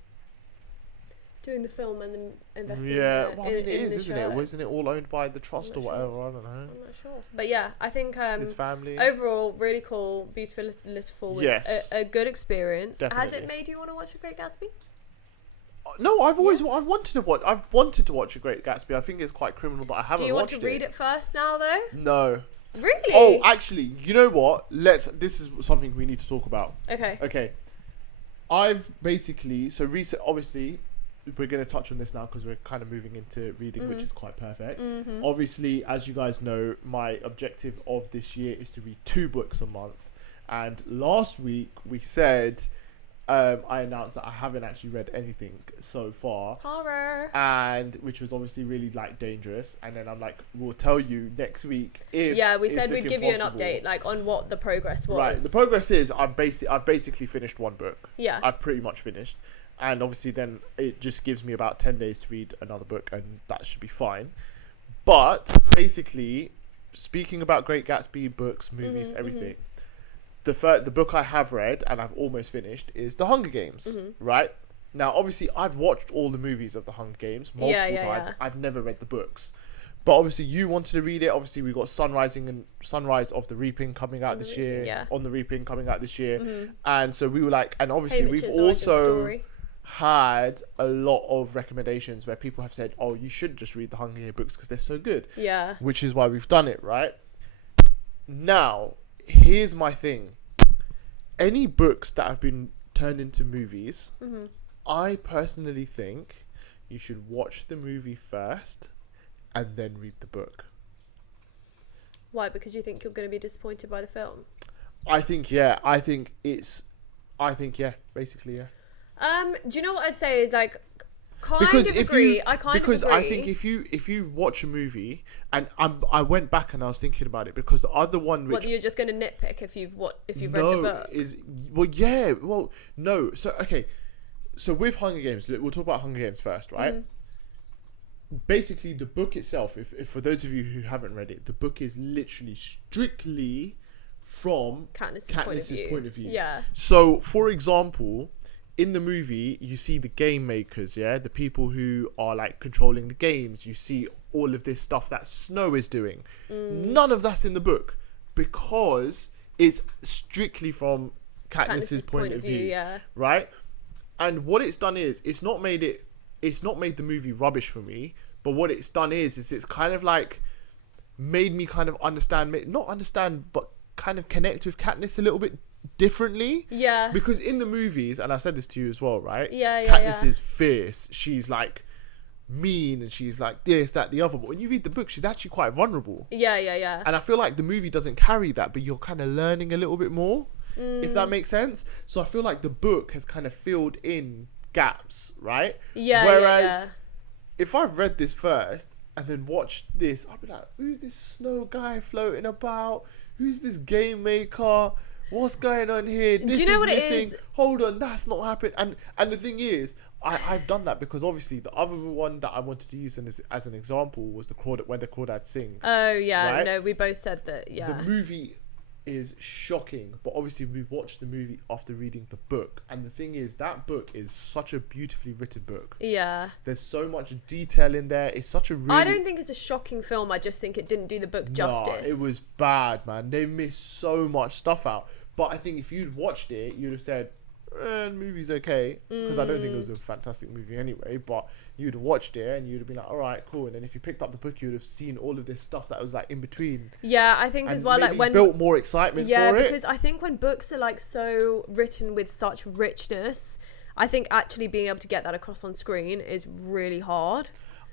doing the film and then investing. Yeah, it is, isn't it? Wasn't it all owned by the trust or whatever? Sure. I don't know. I'm not sure, but yeah, I think his family overall really cool, beautiful, little was a good experience. Definitely. Has it made you want to watch A Great Gatsby? No, I've wanted to watch A Great Gatsby. I think it's quite criminal that I haven't watched it. Do you want to read it first now, though? No. Really? Oh, actually, you know what? This is something we need to talk about. Okay. I've basically... So, obviously, we're going to touch on this now because we're kind of moving into reading, which is quite perfect. Obviously, as you guys know, my objective of this year is to read 2 books a month. And last week, we said... I announced that I haven't actually read anything so far. Horror. And which was obviously really like dangerous. And then I'm like, we'll tell you next week if we said we'd give you an update like on what the progress was. Right. The progress is I've basically finished 1 book. Yeah. I've pretty much finished. And obviously then it just gives me about 10 days to read another book, and that should be fine. But basically speaking about Great Gatsby, books, movies, everything. The book I have read and I've almost finished is The Hunger Games, right? Now, obviously, I've watched all the movies of The Hunger Games multiple times. Yeah. I've never read the books. But obviously, you wanted to read it. Obviously, we got Sunrise of the Reaping coming out this year. Yeah. On the Reaping coming out this year. And so we were like, and obviously, we've also had a lot of recommendations where people have said, oh, you should just read the Hunger Games books because they're so good. Yeah. Which is why we've done it, right? Now, here's my thing. Any books that have been turned into movies, I personally think you should watch the movie first and then read the book. Why? Because you think you're going to be disappointed by the film? I think, yeah. Basically, yeah. Do you know what I'd say is like, I kind of agree. Because I think if you watch a movie, and I went back and I was thinking about it, because the other one which... What, you're just going to nitpick if you've read the book? No. So, okay. So with Hunger Games, we'll talk about Hunger Games first, right? Basically, the book itself, if for those of you who haven't read it, the book is literally strictly from Katniss's point of view. Yeah. So, for example, in the movie, you see the game makers, the people who are like controlling the games. You see all of this stuff that Snow is doing. None of that's in the book because it's strictly from Katniss's point of view, right? And what it's done is it's not made the movie rubbish for me, but what it's done is it's kind of like made me kind of not understand, but kind of connect with Katniss a little bit differently. Yeah. Because in the movies, and I said this to you as well, right? Katniss is fierce. She's like mean and she's like this, that, the other. But when you read the book, she's actually quite vulnerable. Yeah. And I feel like the movie doesn't carry that, but you're kind of learning a little bit more, if that makes sense. So I feel like the book has kind of filled in gaps, right? Whereas if I've read this first and then watched this, I'll be like, who's this Snow guy floating about? Who's this game maker? What's going on here? This Do you know what missing. it is? Hold on, that's not happened. And the thing is, I've done that because obviously the other one that I wanted to use as an example was when the Crawdads sing. Oh yeah, right? No, we both said that. Yeah. The movie is shocking, but obviously we watched the movie after reading the book, and the thing is that book is such a beautifully written book. Yeah. There's so much detail in there. It's such a really... I don't think it's a shocking film. I just think it didn't do the book justice. It was bad, man. They missed so much stuff out. But I think if you'd watched it, you'd have said, the movie's okay, because I don't think it was a fantastic movie anyway, but you'd have watched it and you'd have been like, all right, cool. And then if you picked up the book, you'd have seen all of this stuff that was like in between. Yeah, I think as well, like when built more excitement for it. Yeah, because I think when books are like so written with such richness, I think actually being able to get that across on screen is really hard.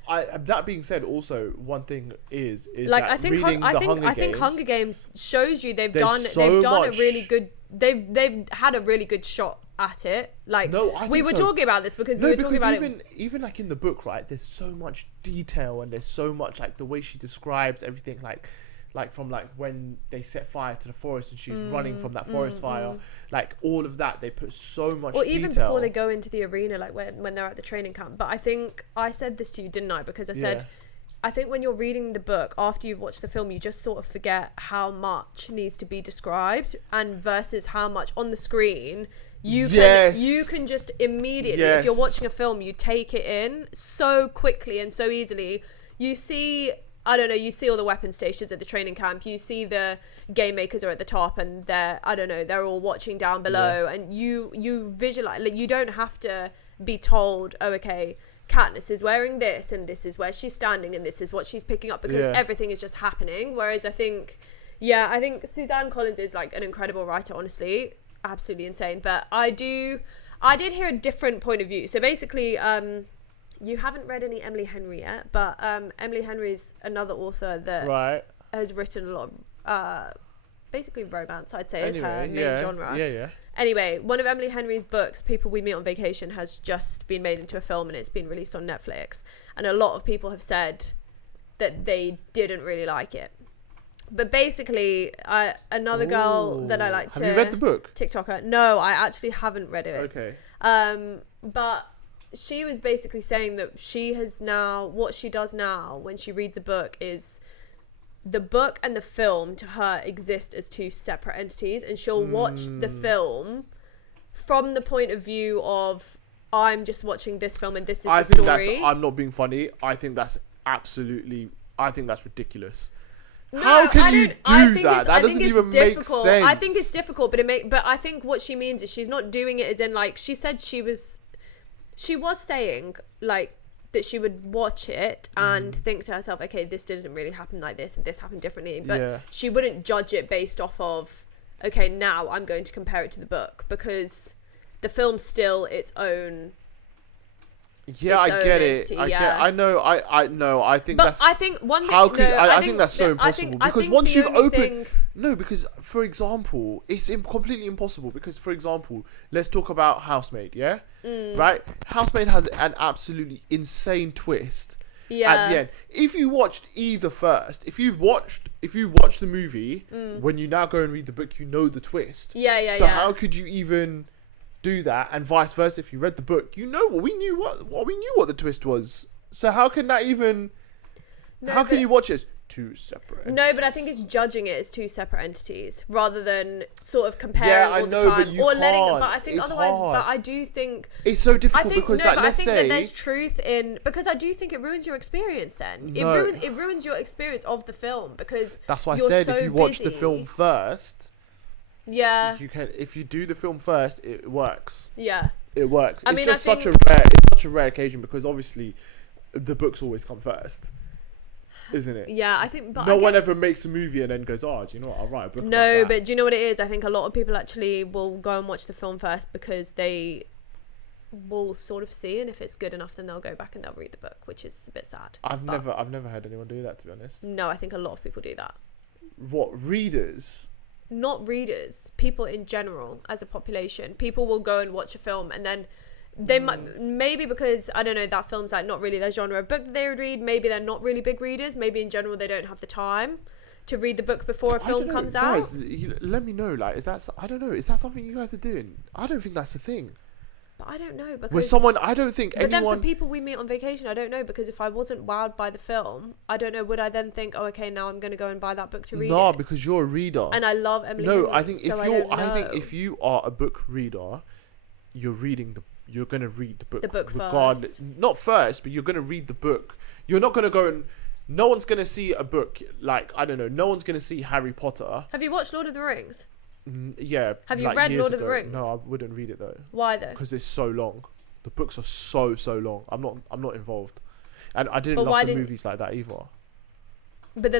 That being said, also one thing is like that I think Hunger Games shows you they've done a really good. They've had a really good shot at it. Like we were talking about this because we were talking about even like in the book, right? There's so much detail and there's so much like the way she describes everything, like from like when they set fire to the forest and she's running from that forest fire, like all of that, they put so much detail. Or even before they go into the arena, like when they're at the training camp. But I think I said this to you, didn't I? Because I said, I think when you're reading the book after you've watched the film, you just sort of forget how much needs to be described and versus how much on the screen you can just immediately, if you're watching a film, you take it in so quickly and so easily. You see, I don't know, you see all the weapon stations at the training camp, you see the game makers are at the top and they're all watching down below, and you visualize, like, you don't have to be told, oh, okay, Katniss is wearing this and this is where she's standing and this is what she's picking up, because everything is just happening. Whereas I think Suzanne Collins is like an incredible writer, honestly, absolutely insane. But I did hear a different point of view. So basically, you haven't read any Emily Henry yet, but Emily Henry is another author that has written a lot of basically romance, I'd say, is her main genre. Yeah. Anyway, one of Emily Henry's books, People We Meet on Vacation, has just been made into a film and it's been released on Netflix. And a lot of people have said that they didn't really like it. But basically, another girl that I like to... Have you read the book? TikToker. No, I actually haven't read it. Okay. But she was basically saying that she has now... What she does now when she reads a book is the book and the film to her exist as two separate entities, and she'll watch the film from the point of view of, I'm just watching this film and this is the story. I'm not being funny. I think that's ridiculous. No, how can you do that? That doesn't even make sense. I think it's difficult, but I think what she means is she's not doing it as in, like, she said she was saying, like, that she would watch it and think to herself, okay, this didn't really happen like this and this happened differently, but she wouldn't judge it based off of, okay, now I'm going to compare it to the book, because the film's still its own. Yeah, I get it. I know. I think that's. I think one thing. How could I think that's so impossible, because once you've opened. No, because for example, it's completely impossible. Because for example, let's talk about Housemaid. Yeah, right. Housemaid has an absolutely insane twist. Yeah. At the end, if you watched either first, if you watched the movie, when you now go and read the book, you know the twist. Yeah. So how could you even do that? And vice versa, if you read the book, you know we knew what the twist was. So how can that even? How can you watch it as two separate entities? No, but I think it's judging it as two separate entities rather than sort of comparing all the time, but you can't. But I think otherwise. Hard. But I do think it's so difficult because let's say that there's truth in, because I do think it ruins your experience. Then it ruins your experience of the film, because that's why I said if you watch the film first. Yeah. You can, if you do the film first, it works. Yeah. It works. It's such a rare occasion, because obviously the books always come first, isn't it? Yeah, I think. But no one ever makes a movie and then goes, "Oh, do you know what? I'll write a book." No, but do you know what it is? I think a lot of people actually will go and watch the film first because they will sort of see, and if it's good enough, then they'll go back and they'll read the book, which is a bit sad. I've never had anyone do that, to be honest. No, I think a lot of people do that. What, readers? Not readers, people in general as a population. People will go and watch a film and then they might, maybe because, I don't know, that film's like not really their genre of book that they would read. Maybe they're not really big readers. Maybe in general they don't have the time to read the book before a film comes out. Guys, let me know. Like, is that something you guys are doing? I don't think that's a thing. But I don't know, because with someone, I don't think anyone. But then for people we meet on vacation, I don't know, because if I wasn't wowed by the film, I don't know, would I then think, oh, okay, now I'm going to go and buy that book to read it? No, because you're a reader, and I love Emily. No, Henry, I think if you are a book reader, you're going to read the book. The book regardless, first. Not first, but you're going to read the book. You're not going to go and. No one's going to see a book like, I don't know. No one's going to see Harry Potter. Have you watched Lord of the Rings? Yeah. Have you read Lord of the Rings? No, I wouldn't read it though. Why though? Because it's so long. The books are so long. I'm not involved, and I didn't love the movies like that either. But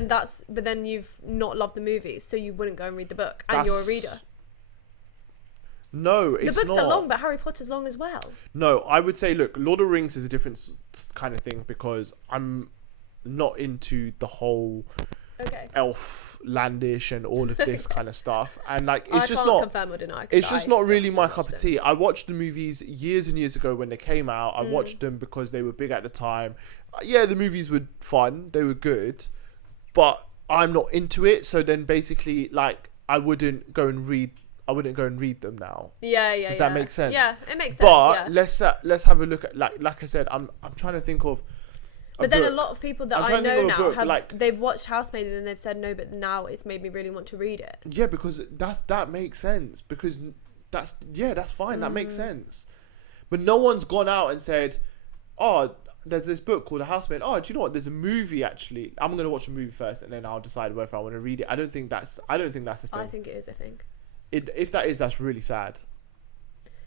then you've not loved the movies, so you wouldn't go and read the book, and you're a reader. No, it's not. The books are long, but Harry Potter's long as well. No, I would say, look, Lord of the Rings is a different kind of thing, because I'm not into the whole elf landish and all of this kind of stuff, and like it's just not confirm or deny, it's just not really my cup of tea. I watched the movies years and years ago when they came out. I watched them because they were big at the time. Yeah, the movies were fun, they were good, but I'm not into it. So then basically, like, I wouldn't go and read them now. Does that make sense? Yeah, it makes sense. But let's have a look at, like I said, I'm trying to think of. But then a lot of people that I know now they've watched Housemaid and then they've said, no, but now it's made me really want to read it. Yeah, because that makes sense, because that's fine. That makes sense. But no one's gone out and said, oh, there's this book called A Housemaid. Oh, do you know what? There's a movie actually. I'm going to watch the movie first and then I'll decide whether I want to read it. I don't think that's a thing. I think it is a thing. If that is, that's really sad.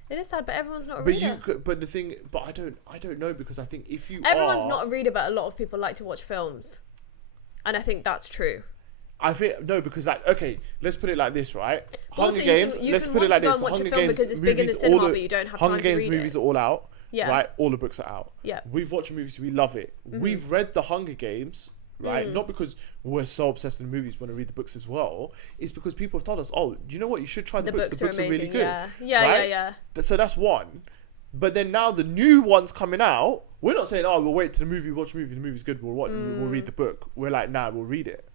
It is sad, but everyone's not a reader. I don't know, because I think if you everyone's not a reader, but a lot of people like to watch films, and I think that's true. I think no, because like, okay, let's put it like this, right? Also, Hunger Games. Let's put it like this. Hunger Games because it's big in the cinema, but you don't have time to read it. Hunger Games movies are all out. Yeah. Right. All the books are out. Yeah. We've watched the movies. We love it. We've read the Hunger Games. Right, not because we're so obsessed with the movies, want to read the books as well. It's because people have told us, "Oh, do you know what? You should try the books. The books are really good." Yeah. So that's one. But then now the new one's coming out. We're not saying, "Oh, we'll wait to the movie, watch the movie. The movie's good. We'll read the book." We're like, "Nah, we'll read it."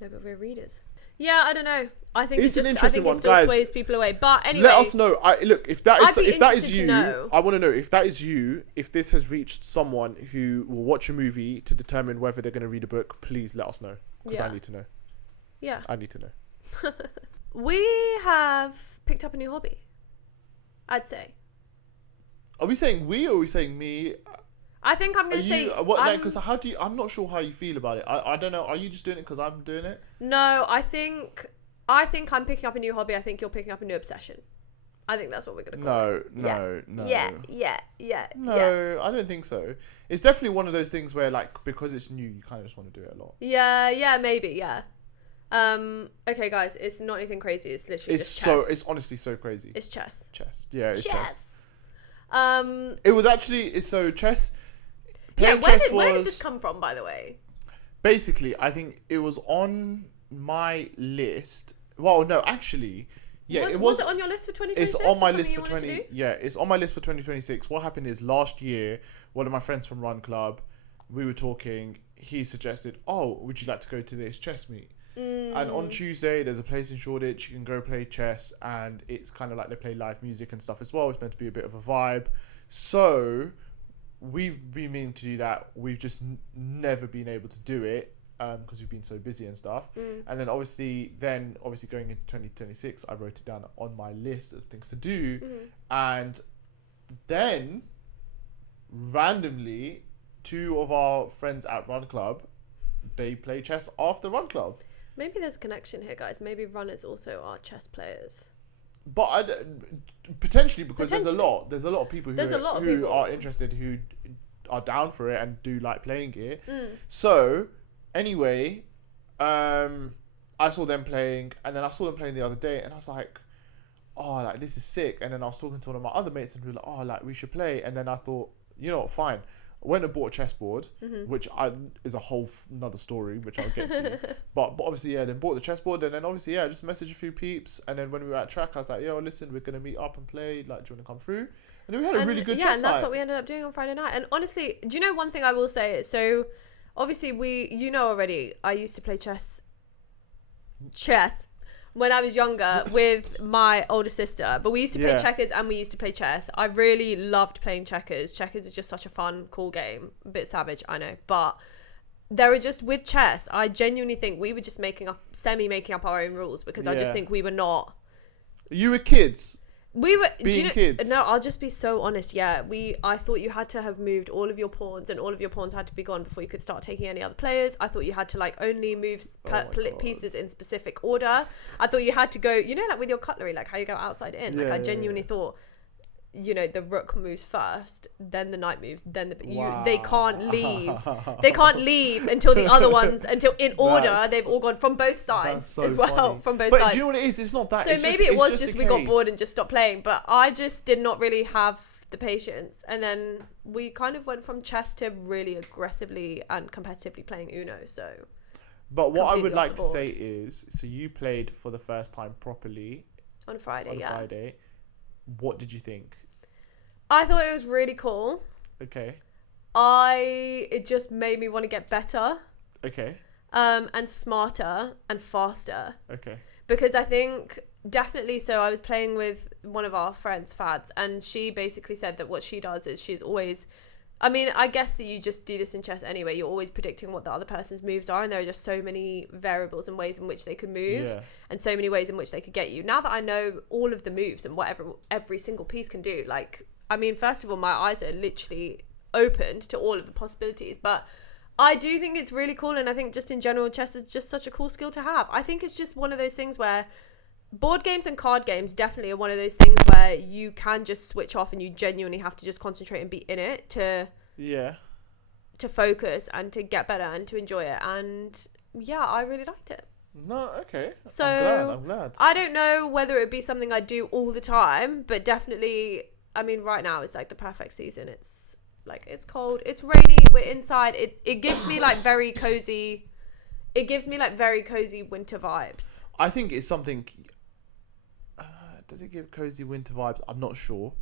No, but we're readers. Yeah, I don't know. I think it's an interesting one, still guys. Sways people away. But anyway, let us know. Look, if that is you, know. I want to know if that is you. If this has reached someone who will watch a movie to determine whether they're going to read a book, please let us know. Because I need to know. Yeah. I need to know. We have picked up a new hobby, I'd say. Are we saying we or are we saying me? I think I'm going to say... Because I'm not sure how you feel about it. I don't know. Are you just doing it because I'm doing it? No, I think I'm picking up a new hobby. I think you're picking up a new obsession. I think that's what we're going to call it. No. Yeah. No, I don't think so. It's definitely one of those things where, like, because it's new, you kind of just want to do it a lot. Yeah, maybe, yeah. Okay, guys, it's not anything crazy. It's literally just chess. It's honestly so crazy. It's chess. Yeah, it's chess. It was actually, so chess... Where did this come from, by the way? Basically, I think it was on my list. Well, no, actually... Yeah, was it on your list for 2026? It's on my list for 20. Yeah, it's on my list for 2026. What happened is last year, one of my friends from Run Club, we were talking. He suggested, "Oh, would you like to go to this chess meet?" And on Tuesday, there's a place in Shoreditch. You can go play chess, and it's kind of like they play live music and stuff as well. It's meant to be a bit of a vibe. So we've been meaning to do that. We've just never been able to do it. Because we've been so busy and stuff. And then obviously going into 2026, I wrote it down on my list of things to do. And then randomly, two of our friends at Run Club, they play chess after Run Club. Maybe there's a connection here, guys. Maybe runners also are chess players. But potentially, because there's a lot of people who are interested, who are down for it and do like playing it. So anyway, I saw them playing, and then I saw them playing the other day, and I was like, oh, like, this is sick. And then I was talking to one of my other mates, and we were like, oh, like, we should play. And then I thought, you know what, fine. I went and bought a chessboard, which is a whole another story, which I'll get to. but obviously, yeah, then bought the chessboard, and then obviously, yeah, just messaged a few peeps. And then when we were at track, I was like, yo, listen, we're going to meet up and play. Like, do you want to come through? And then we had a really good chess night. Yeah, and that's what we ended up doing on Friday night. And honestly, do you know one thing I will say? So... Obviously, you know already, I used to play chess when I was younger with my older sister. But we used to play checkers and we used to play chess. I really loved playing checkers. Checkers is just such a fun, cool game. A bit savage, I know. But there were just, with chess, I genuinely think we were just making up our own rules. Because I just think we were not... You were kids. We were kids. No, I'll just be so honest. Yeah, I thought you had to have moved all of your pawns, and all of your pawns had to be gone before you could start taking any other players. I thought you had to like only move pieces in specific order. I thought you had to go, you know, like with your cutlery, like how you go outside in. Like I genuinely thought, you know, the rook moves first, then the knight moves, then they can't leave. They can't leave until the other ones, until in order they've all gone from both sides so as well. Funny. From both sides. But do you know what it is? It's not that. So maybe it was just we got bored and just stopped playing. But I just did not really have the patience, and then we kind of went from chess to really aggressively and competitively playing Uno. So. But what I would like to say is, so you played for the first time properly on Friday. Friday. What did you think? I thought it was really cool. Okay. It just made me want to get better. Okay. And smarter and faster. Okay. Because I think definitely, so I was playing with one of our friends, Fads, and she basically said that what she does is she's always, I mean, I guess that you just do this in chess anyway. You're always predicting what the other person's moves are, and there are just so many variables and ways in which they could move, and so many ways in which they could get you. Now that I know all of the moves and whatever every single piece can do, like, I mean, first of all, my eyes are literally opened to all of the possibilities, but I do think it's really cool, and I think just in general, chess is just such a cool skill to have. I think it's just one of those things where board games and card games definitely are one of those things where you can just switch off and you genuinely have to just concentrate and be in it to focus and to get better and to enjoy it. And yeah, I really liked it. No, okay. So I'm glad. I don't know whether it would be something I do all the time, but definitely, I mean, right now it's like the perfect season. It's like, it's cold, it's rainy, we're inside. It gives me like very cozy. It gives me like very cozy winter vibes. I think it's something. Does it give cozy winter vibes? I'm not sure,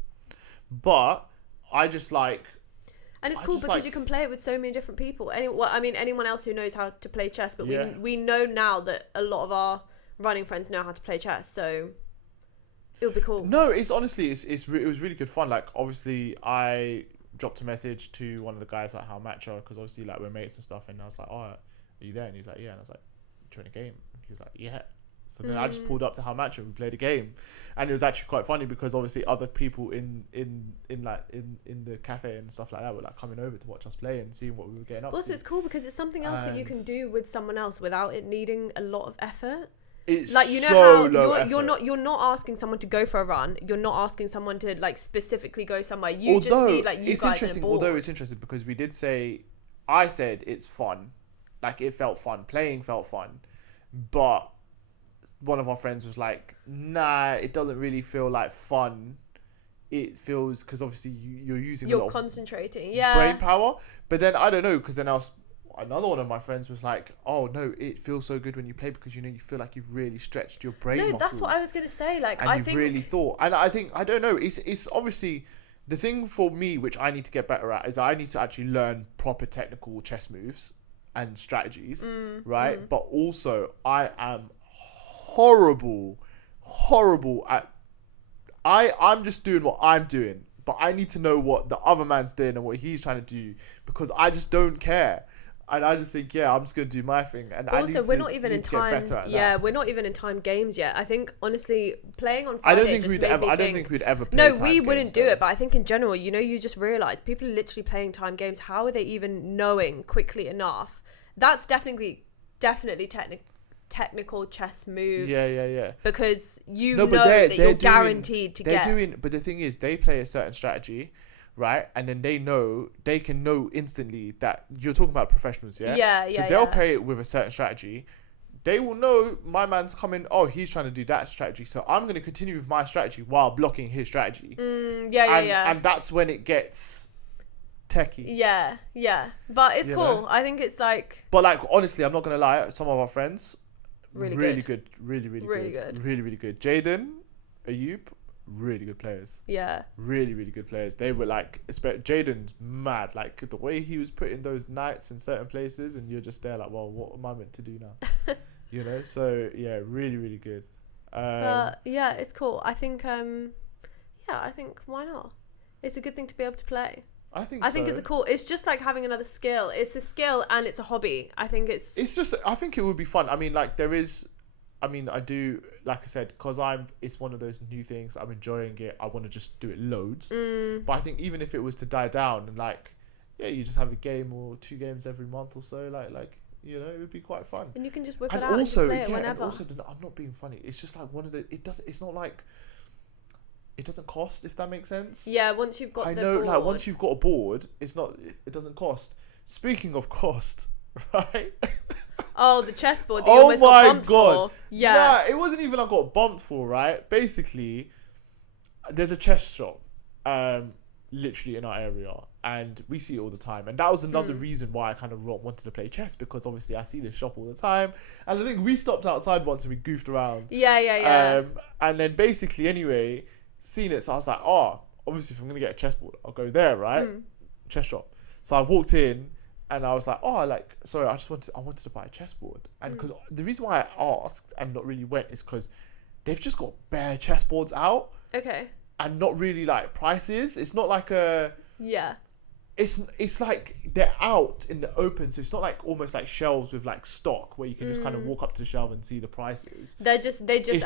but I just like. And it's cool because you can play it with so many different people. Anyone else who knows how to play chess, but we know now that a lot of our running friends know how to play chess, so it would be cool. No, it's honestly, it was really good fun. Like, obviously, I dropped a message to one of the guys at How Matcha, because obviously, like, we're mates and stuff, and I was like, oh, are you there? And he was like, yeah. And I was like, do you want a game? He was like, yeah. So then I just pulled up to how much and we played a game, and it was actually quite funny because obviously other people in the cafe and stuff like that were like coming over to watch us play and seeing what we were getting up Also, to. it's cool because it's something else that you can do with someone else without it needing a lot of effort. It's like, you know, so how you're not asking someone to go for a run. You're not asking someone to like specifically go somewhere. You just need like you guys and a ball. Although it's interesting because we did say, I said it's fun, like it felt fun, playing felt fun, but one of our friends was like, nah, it doesn't really feel like fun. It feels, because obviously you're concentrating, brain power. But then I don't know, because then another one of my friends was like, oh no, it feels so good when you play because you feel like you've really stretched your brain muscles. That's what I was gonna say. Like, and I think really thought, and I think, I don't know, it's obviously the thing for me which I need to get better at is I need to actually learn proper technical chess moves and strategies, right? But also I am horrible at I'm just doing what I'm doing, but I need to know what the other man's doing and what he's trying to do, because I just don't care, and I just think, I'm just gonna do my thing. And also, we're not even in time. We're not even in time games yet. I think honestly, playing on Friday, I don't think we'd ever play time we wouldn't do though. it, but I think in general, you just realize people are literally playing time games. How are they even knowing quickly enough? That's definitely technical chess move. Yeah. Because that you're guaranteed to get. But the thing is, they play a certain strategy, right? And then they can know instantly that you're talking about professionals, yeah? So they'll play it with a certain strategy. They will know my man's coming, he's trying to do that strategy, so I'm going to continue with my strategy while blocking his strategy. And that's when it gets techie. Yeah. But it's cool. I think it's like... But like, honestly, I'm not going to lie, some of our friends... Really good. Really good. Jaden, Ayub, really good players. Yeah. Really good players. They were like, Jaden's mad. Like the way he was putting those knights in certain places, and you're just there like, well, what am I meant to do now? So yeah, really good. Yeah, it's cool. I think, I think why not? It's a good thing to be able to play. I think it's just like having another skill. It's a skill and it's a hobby. I think I think it would be fun. I mean, like I do, like I said, because it's one of those new things. I'm enjoying it. I want to just do it loads. But I think even if it was to die down and like, you just have a game or 2 games every month or so, like, it would be quite fun. And you can just whip it out and just play it whenever. And also, I'm not being funny. It's just like it's not like, it doesn't cost, if that makes sense. Yeah, once you've got like once you've got a board, it doesn't cost. Speaking of cost, right? Oh, the chessboard that you almost got bumped for. Yeah. Nah, it wasn't even I got bumped for, right? Basically, there's a chess shop, literally in our area, and we see it all the time. And that was another reason why I kind of wanted to play chess, because obviously I see this shop all the time. And I think we stopped outside once and we goofed around. Yeah. And then basically, anyway, seen it, so I was like, obviously if I'm gonna get a chessboard, I'll go there, right? Chess shop. So I walked in and I was like, sorry, I wanted to buy a chessboard. And because the reason why I asked and not really went is because they've just got bare chessboards out. Okay. And not really like prices. It's not like a... Yeah. It's like they're out in the open, so it's not like almost like shelves with like stock where you can just kind of walk up to the shelf and see the prices. They just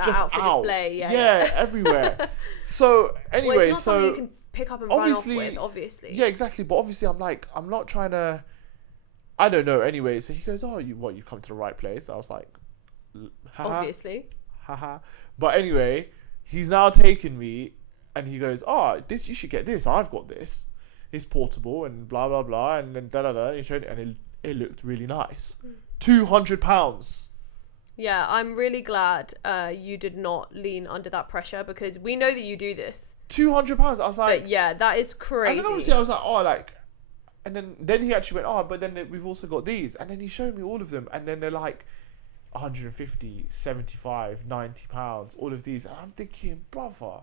out for display. Yeah, everywhere. So anyway, well, it's not something you can pick up and run off with, obviously. Yeah, exactly. But obviously, I'm not trying to. I don't know. Anyway, so he goes, you come to the right place. I was like, haha. Obviously. Haha. But anyway, he's now taken me, and he goes, you should get this. I've got this. It's portable and blah blah blah, and then da. He showed it, and it looked really nice. £200. Yeah, I'm really glad you did not lean under that pressure, because we know that you do this. £200. I was like, but yeah, that is crazy. And then obviously I was like, and then he actually went, but then we've also got these, and then he showed me all of them, and then they're like 150, 75, £90, all of these, and I'm thinking, brother.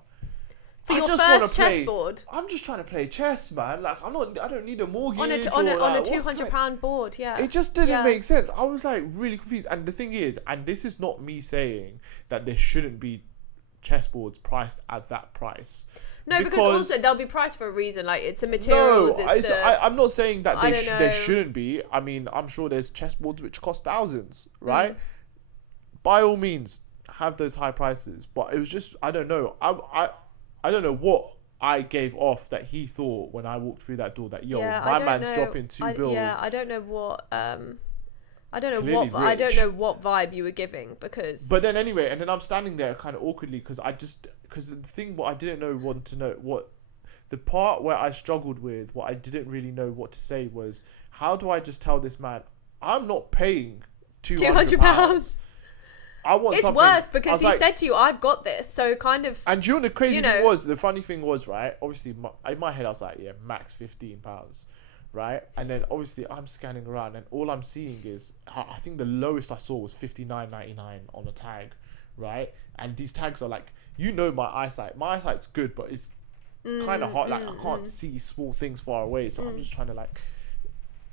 For your first chessboard, I'm just trying to play chess, man. Like I don't need a mortgage on a £200 board. Yeah, it just didn't make sense. I was like really confused. And the thing is, and this is not me saying that there shouldn't be chessboards priced at that price. No, because also they'll be priced for a reason. Like it's the materials. I'm not saying that they shouldn't be. I mean, I'm sure there's chessboards which cost thousands, right? by all means have those high prices, but it was just, I don't know. I don't know what I gave off that he thought when I walked through that door that, yo, my man's dropping two bills. Yeah, I don't know what I don't know what vibe you were giving, because. But then anyway, and then I'm standing there kind of awkwardly because the thing what I didn't want to know what the part where I struggled with, what I didn't really know what to say was, how do I just tell this man I'm not paying £200? I want it's something. Worse because he said to you, I've got this, so kind of. And you know the crazy thing was, the funny thing was, right? Obviously, in my head I was like, yeah, max £15. Right, and then obviously I'm scanning around, and all I'm seeing is, I think the lowest I saw was $59.99 on a tag, right? And these tags are like, my eyesight's good, but it's kind of hard. Like I can't see small things far away, so I'm just trying to like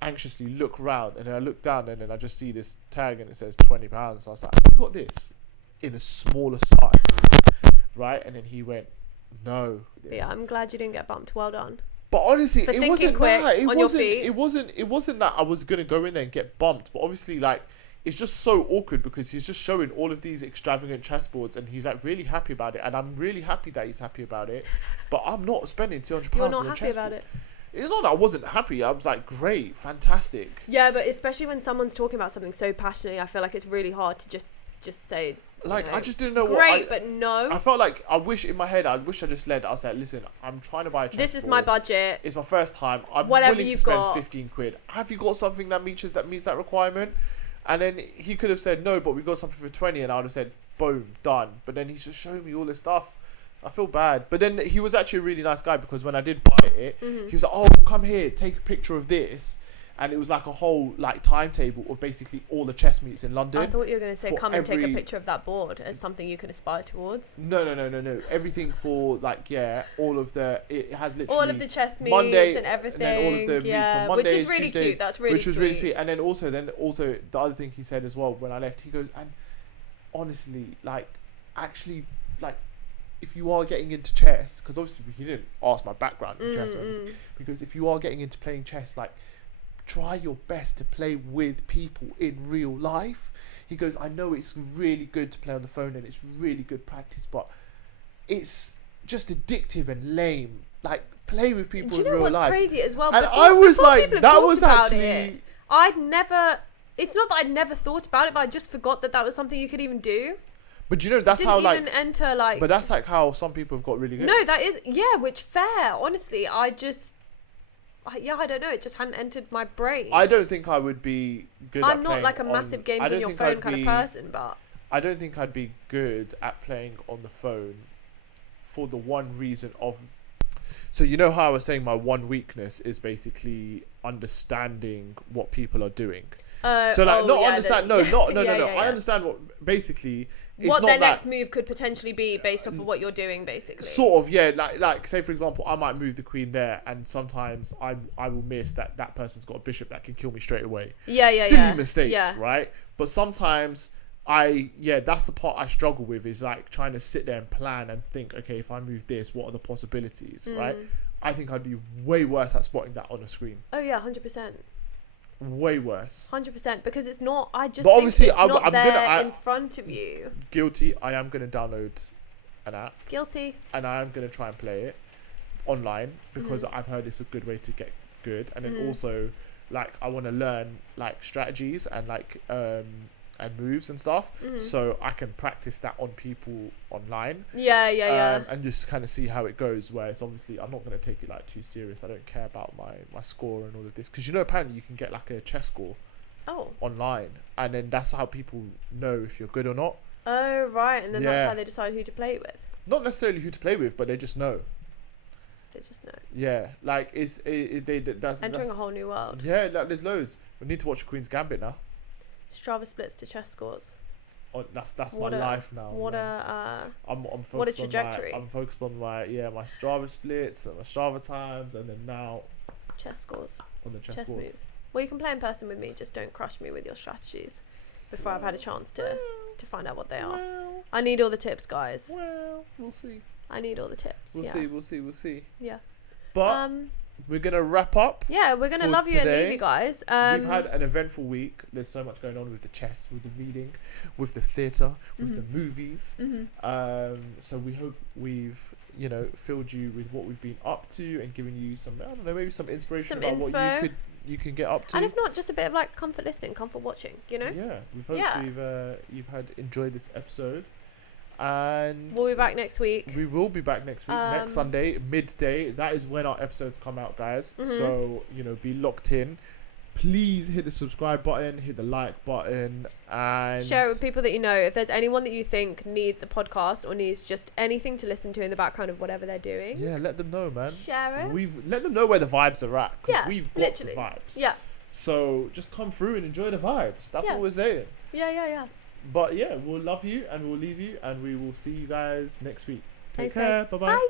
anxiously look around, and then I look down, and then I just see this tag, and it says £20. So I was like, you got this in a smaller size, right? And then he went, no. Yeah, I'm glad you didn't get bumped. Well done. But honestly, it wasn't that. It wasn't that I was gonna go in there and get bumped. But obviously, like, it's just so awkward because he's just showing all of these extravagant chessboards, and he's like really happy about it, and I'm really happy that he's happy about it. But I'm not spending £200 You're on a chessboard. not happy about it. It's not that I wasn't happy. I was like, great, fantastic. Yeah, but especially when someone's talking about something so passionately, I feel like it's really hard to just say. Like, I just didn't know what. But no. I felt like I wish I just led. I was like, listen, I'm trying to buy a chessboard. This is my budget. It's my first time. I'm willing to spend £15. Have you got something that meets that requirement? And then he could have said no, but we got something for 20, and I would have said, boom, done. But then he's just showing me all this stuff. I feel bad. But then he was actually a really nice guy, because when I did buy it, he was like, oh, come here, take a picture of this. And it was like a whole like timetable of basically all the chess meets in London. I thought you were going to say, come and take a picture of that board as something you can aspire towards. No. Everything for like, all of it has literally all of the chess meets and everything. And then all of the meets on Mondays, which is really Tuesdays, cute. That's really which was really sweet. And then also the other thing he said as well when I left, he goes, and honestly, like, actually, like, if you are getting into chess, because obviously he didn't ask my background in chess or anything, because if you are getting into playing chess, like, try your best to play with people in real life. He goes, I know it's really good to play on the phone and it's really good practice, but it's just addictive and lame. Like, play with people in real life. Do you know what's crazy as well? And I was like, that was actually... It's not that I'd never thought about it, but I just forgot that was something you could even do. But you know, that's how like... Didn't even enter like... But that's like how some people have got really good. No, that is... Yeah, which fair. Honestly, I don't know. It just hadn't entered my brain. I don't think I would be good at playing. I'm not like a massive games on your phone kind of person, but... I don't think I'd be good at playing on the phone for the one reason of... So you know how I was saying my one weakness is basically understanding what people are doing. I understand what basically... It's what not their next move could potentially be based off of what you're doing, basically. Sort of, yeah. Like say for example, I might move the queen there, and sometimes I will miss that person's got a bishop that can kill me straight away. Silly mistakes, right? But sometimes that's the part I struggle with, is like trying to sit there and plan and think, okay, if I move this, what are the possibilities, right? I think I'd be way worse at spotting that on a screen. Oh yeah, 100%. Way worse. 100%, because it's not. I just. But obviously, think it's not there in front of you. Guilty. I am gonna download an app. Guilty. And I am gonna try and play it online, because I've heard it's a good way to get good, and then also, like, I want to learn like strategies and like and moves and stuff, so I can practice that on people online. Yeah. And just kind of see how it goes. Whereas obviously I'm not going to take it like too serious. I don't care about my score and all of this, because you know apparently you can get like a chess score online, and then that's how people know if you're good or not. Oh right, and then that's how they decide who to play with. Not necessarily who to play with, but they just know. They just know. Yeah, like that's entering a whole new world. Yeah, like, there's loads. We need to watch Queen's Gambit now. Strava splits to chess scores. Oh, that's my life now. I'm focused what a trajectory. I'm focused on my Strava splits and my Strava times, and then now chess scores on the chess moves. Well, you can play in person with me. Just don't crush me with your strategies before I've had a chance to find out what they are. I need all the tips, guys. Well, we'll see. I need all the tips. We'll see. Yeah. But we're gonna wrap up. Yeah, we're gonna love you and leave you guys. We've had an eventful week. There's so much going on with the chess, with the reading, with the theatre, with the movies. So we hope we've filled you with what we've been up to and given you some, I don't know, maybe some inspiration about what you can get up to. And if not, just a bit of like comfort listening, comfort watching, Yeah, we hope you've enjoyed this episode. And we'll be back next week. We will be back next week, next Sunday, midday. That is when our episodes come out, guys. So, be locked in. Please hit the subscribe button, hit the like button, and share it with people that you know. If there's anyone that you think needs a podcast or needs just anything to listen to in the background of whatever they're doing. Yeah, let them know, man. Share it. Let them know where the vibes are at. Because we've got literally. the vibes. Yeah. So just come through and enjoy the vibes. That's what we're saying. Yeah. But yeah, we'll love you and we'll leave you and we will see you guys next week. Take Thanks, care. guys. Bye-bye. Bye.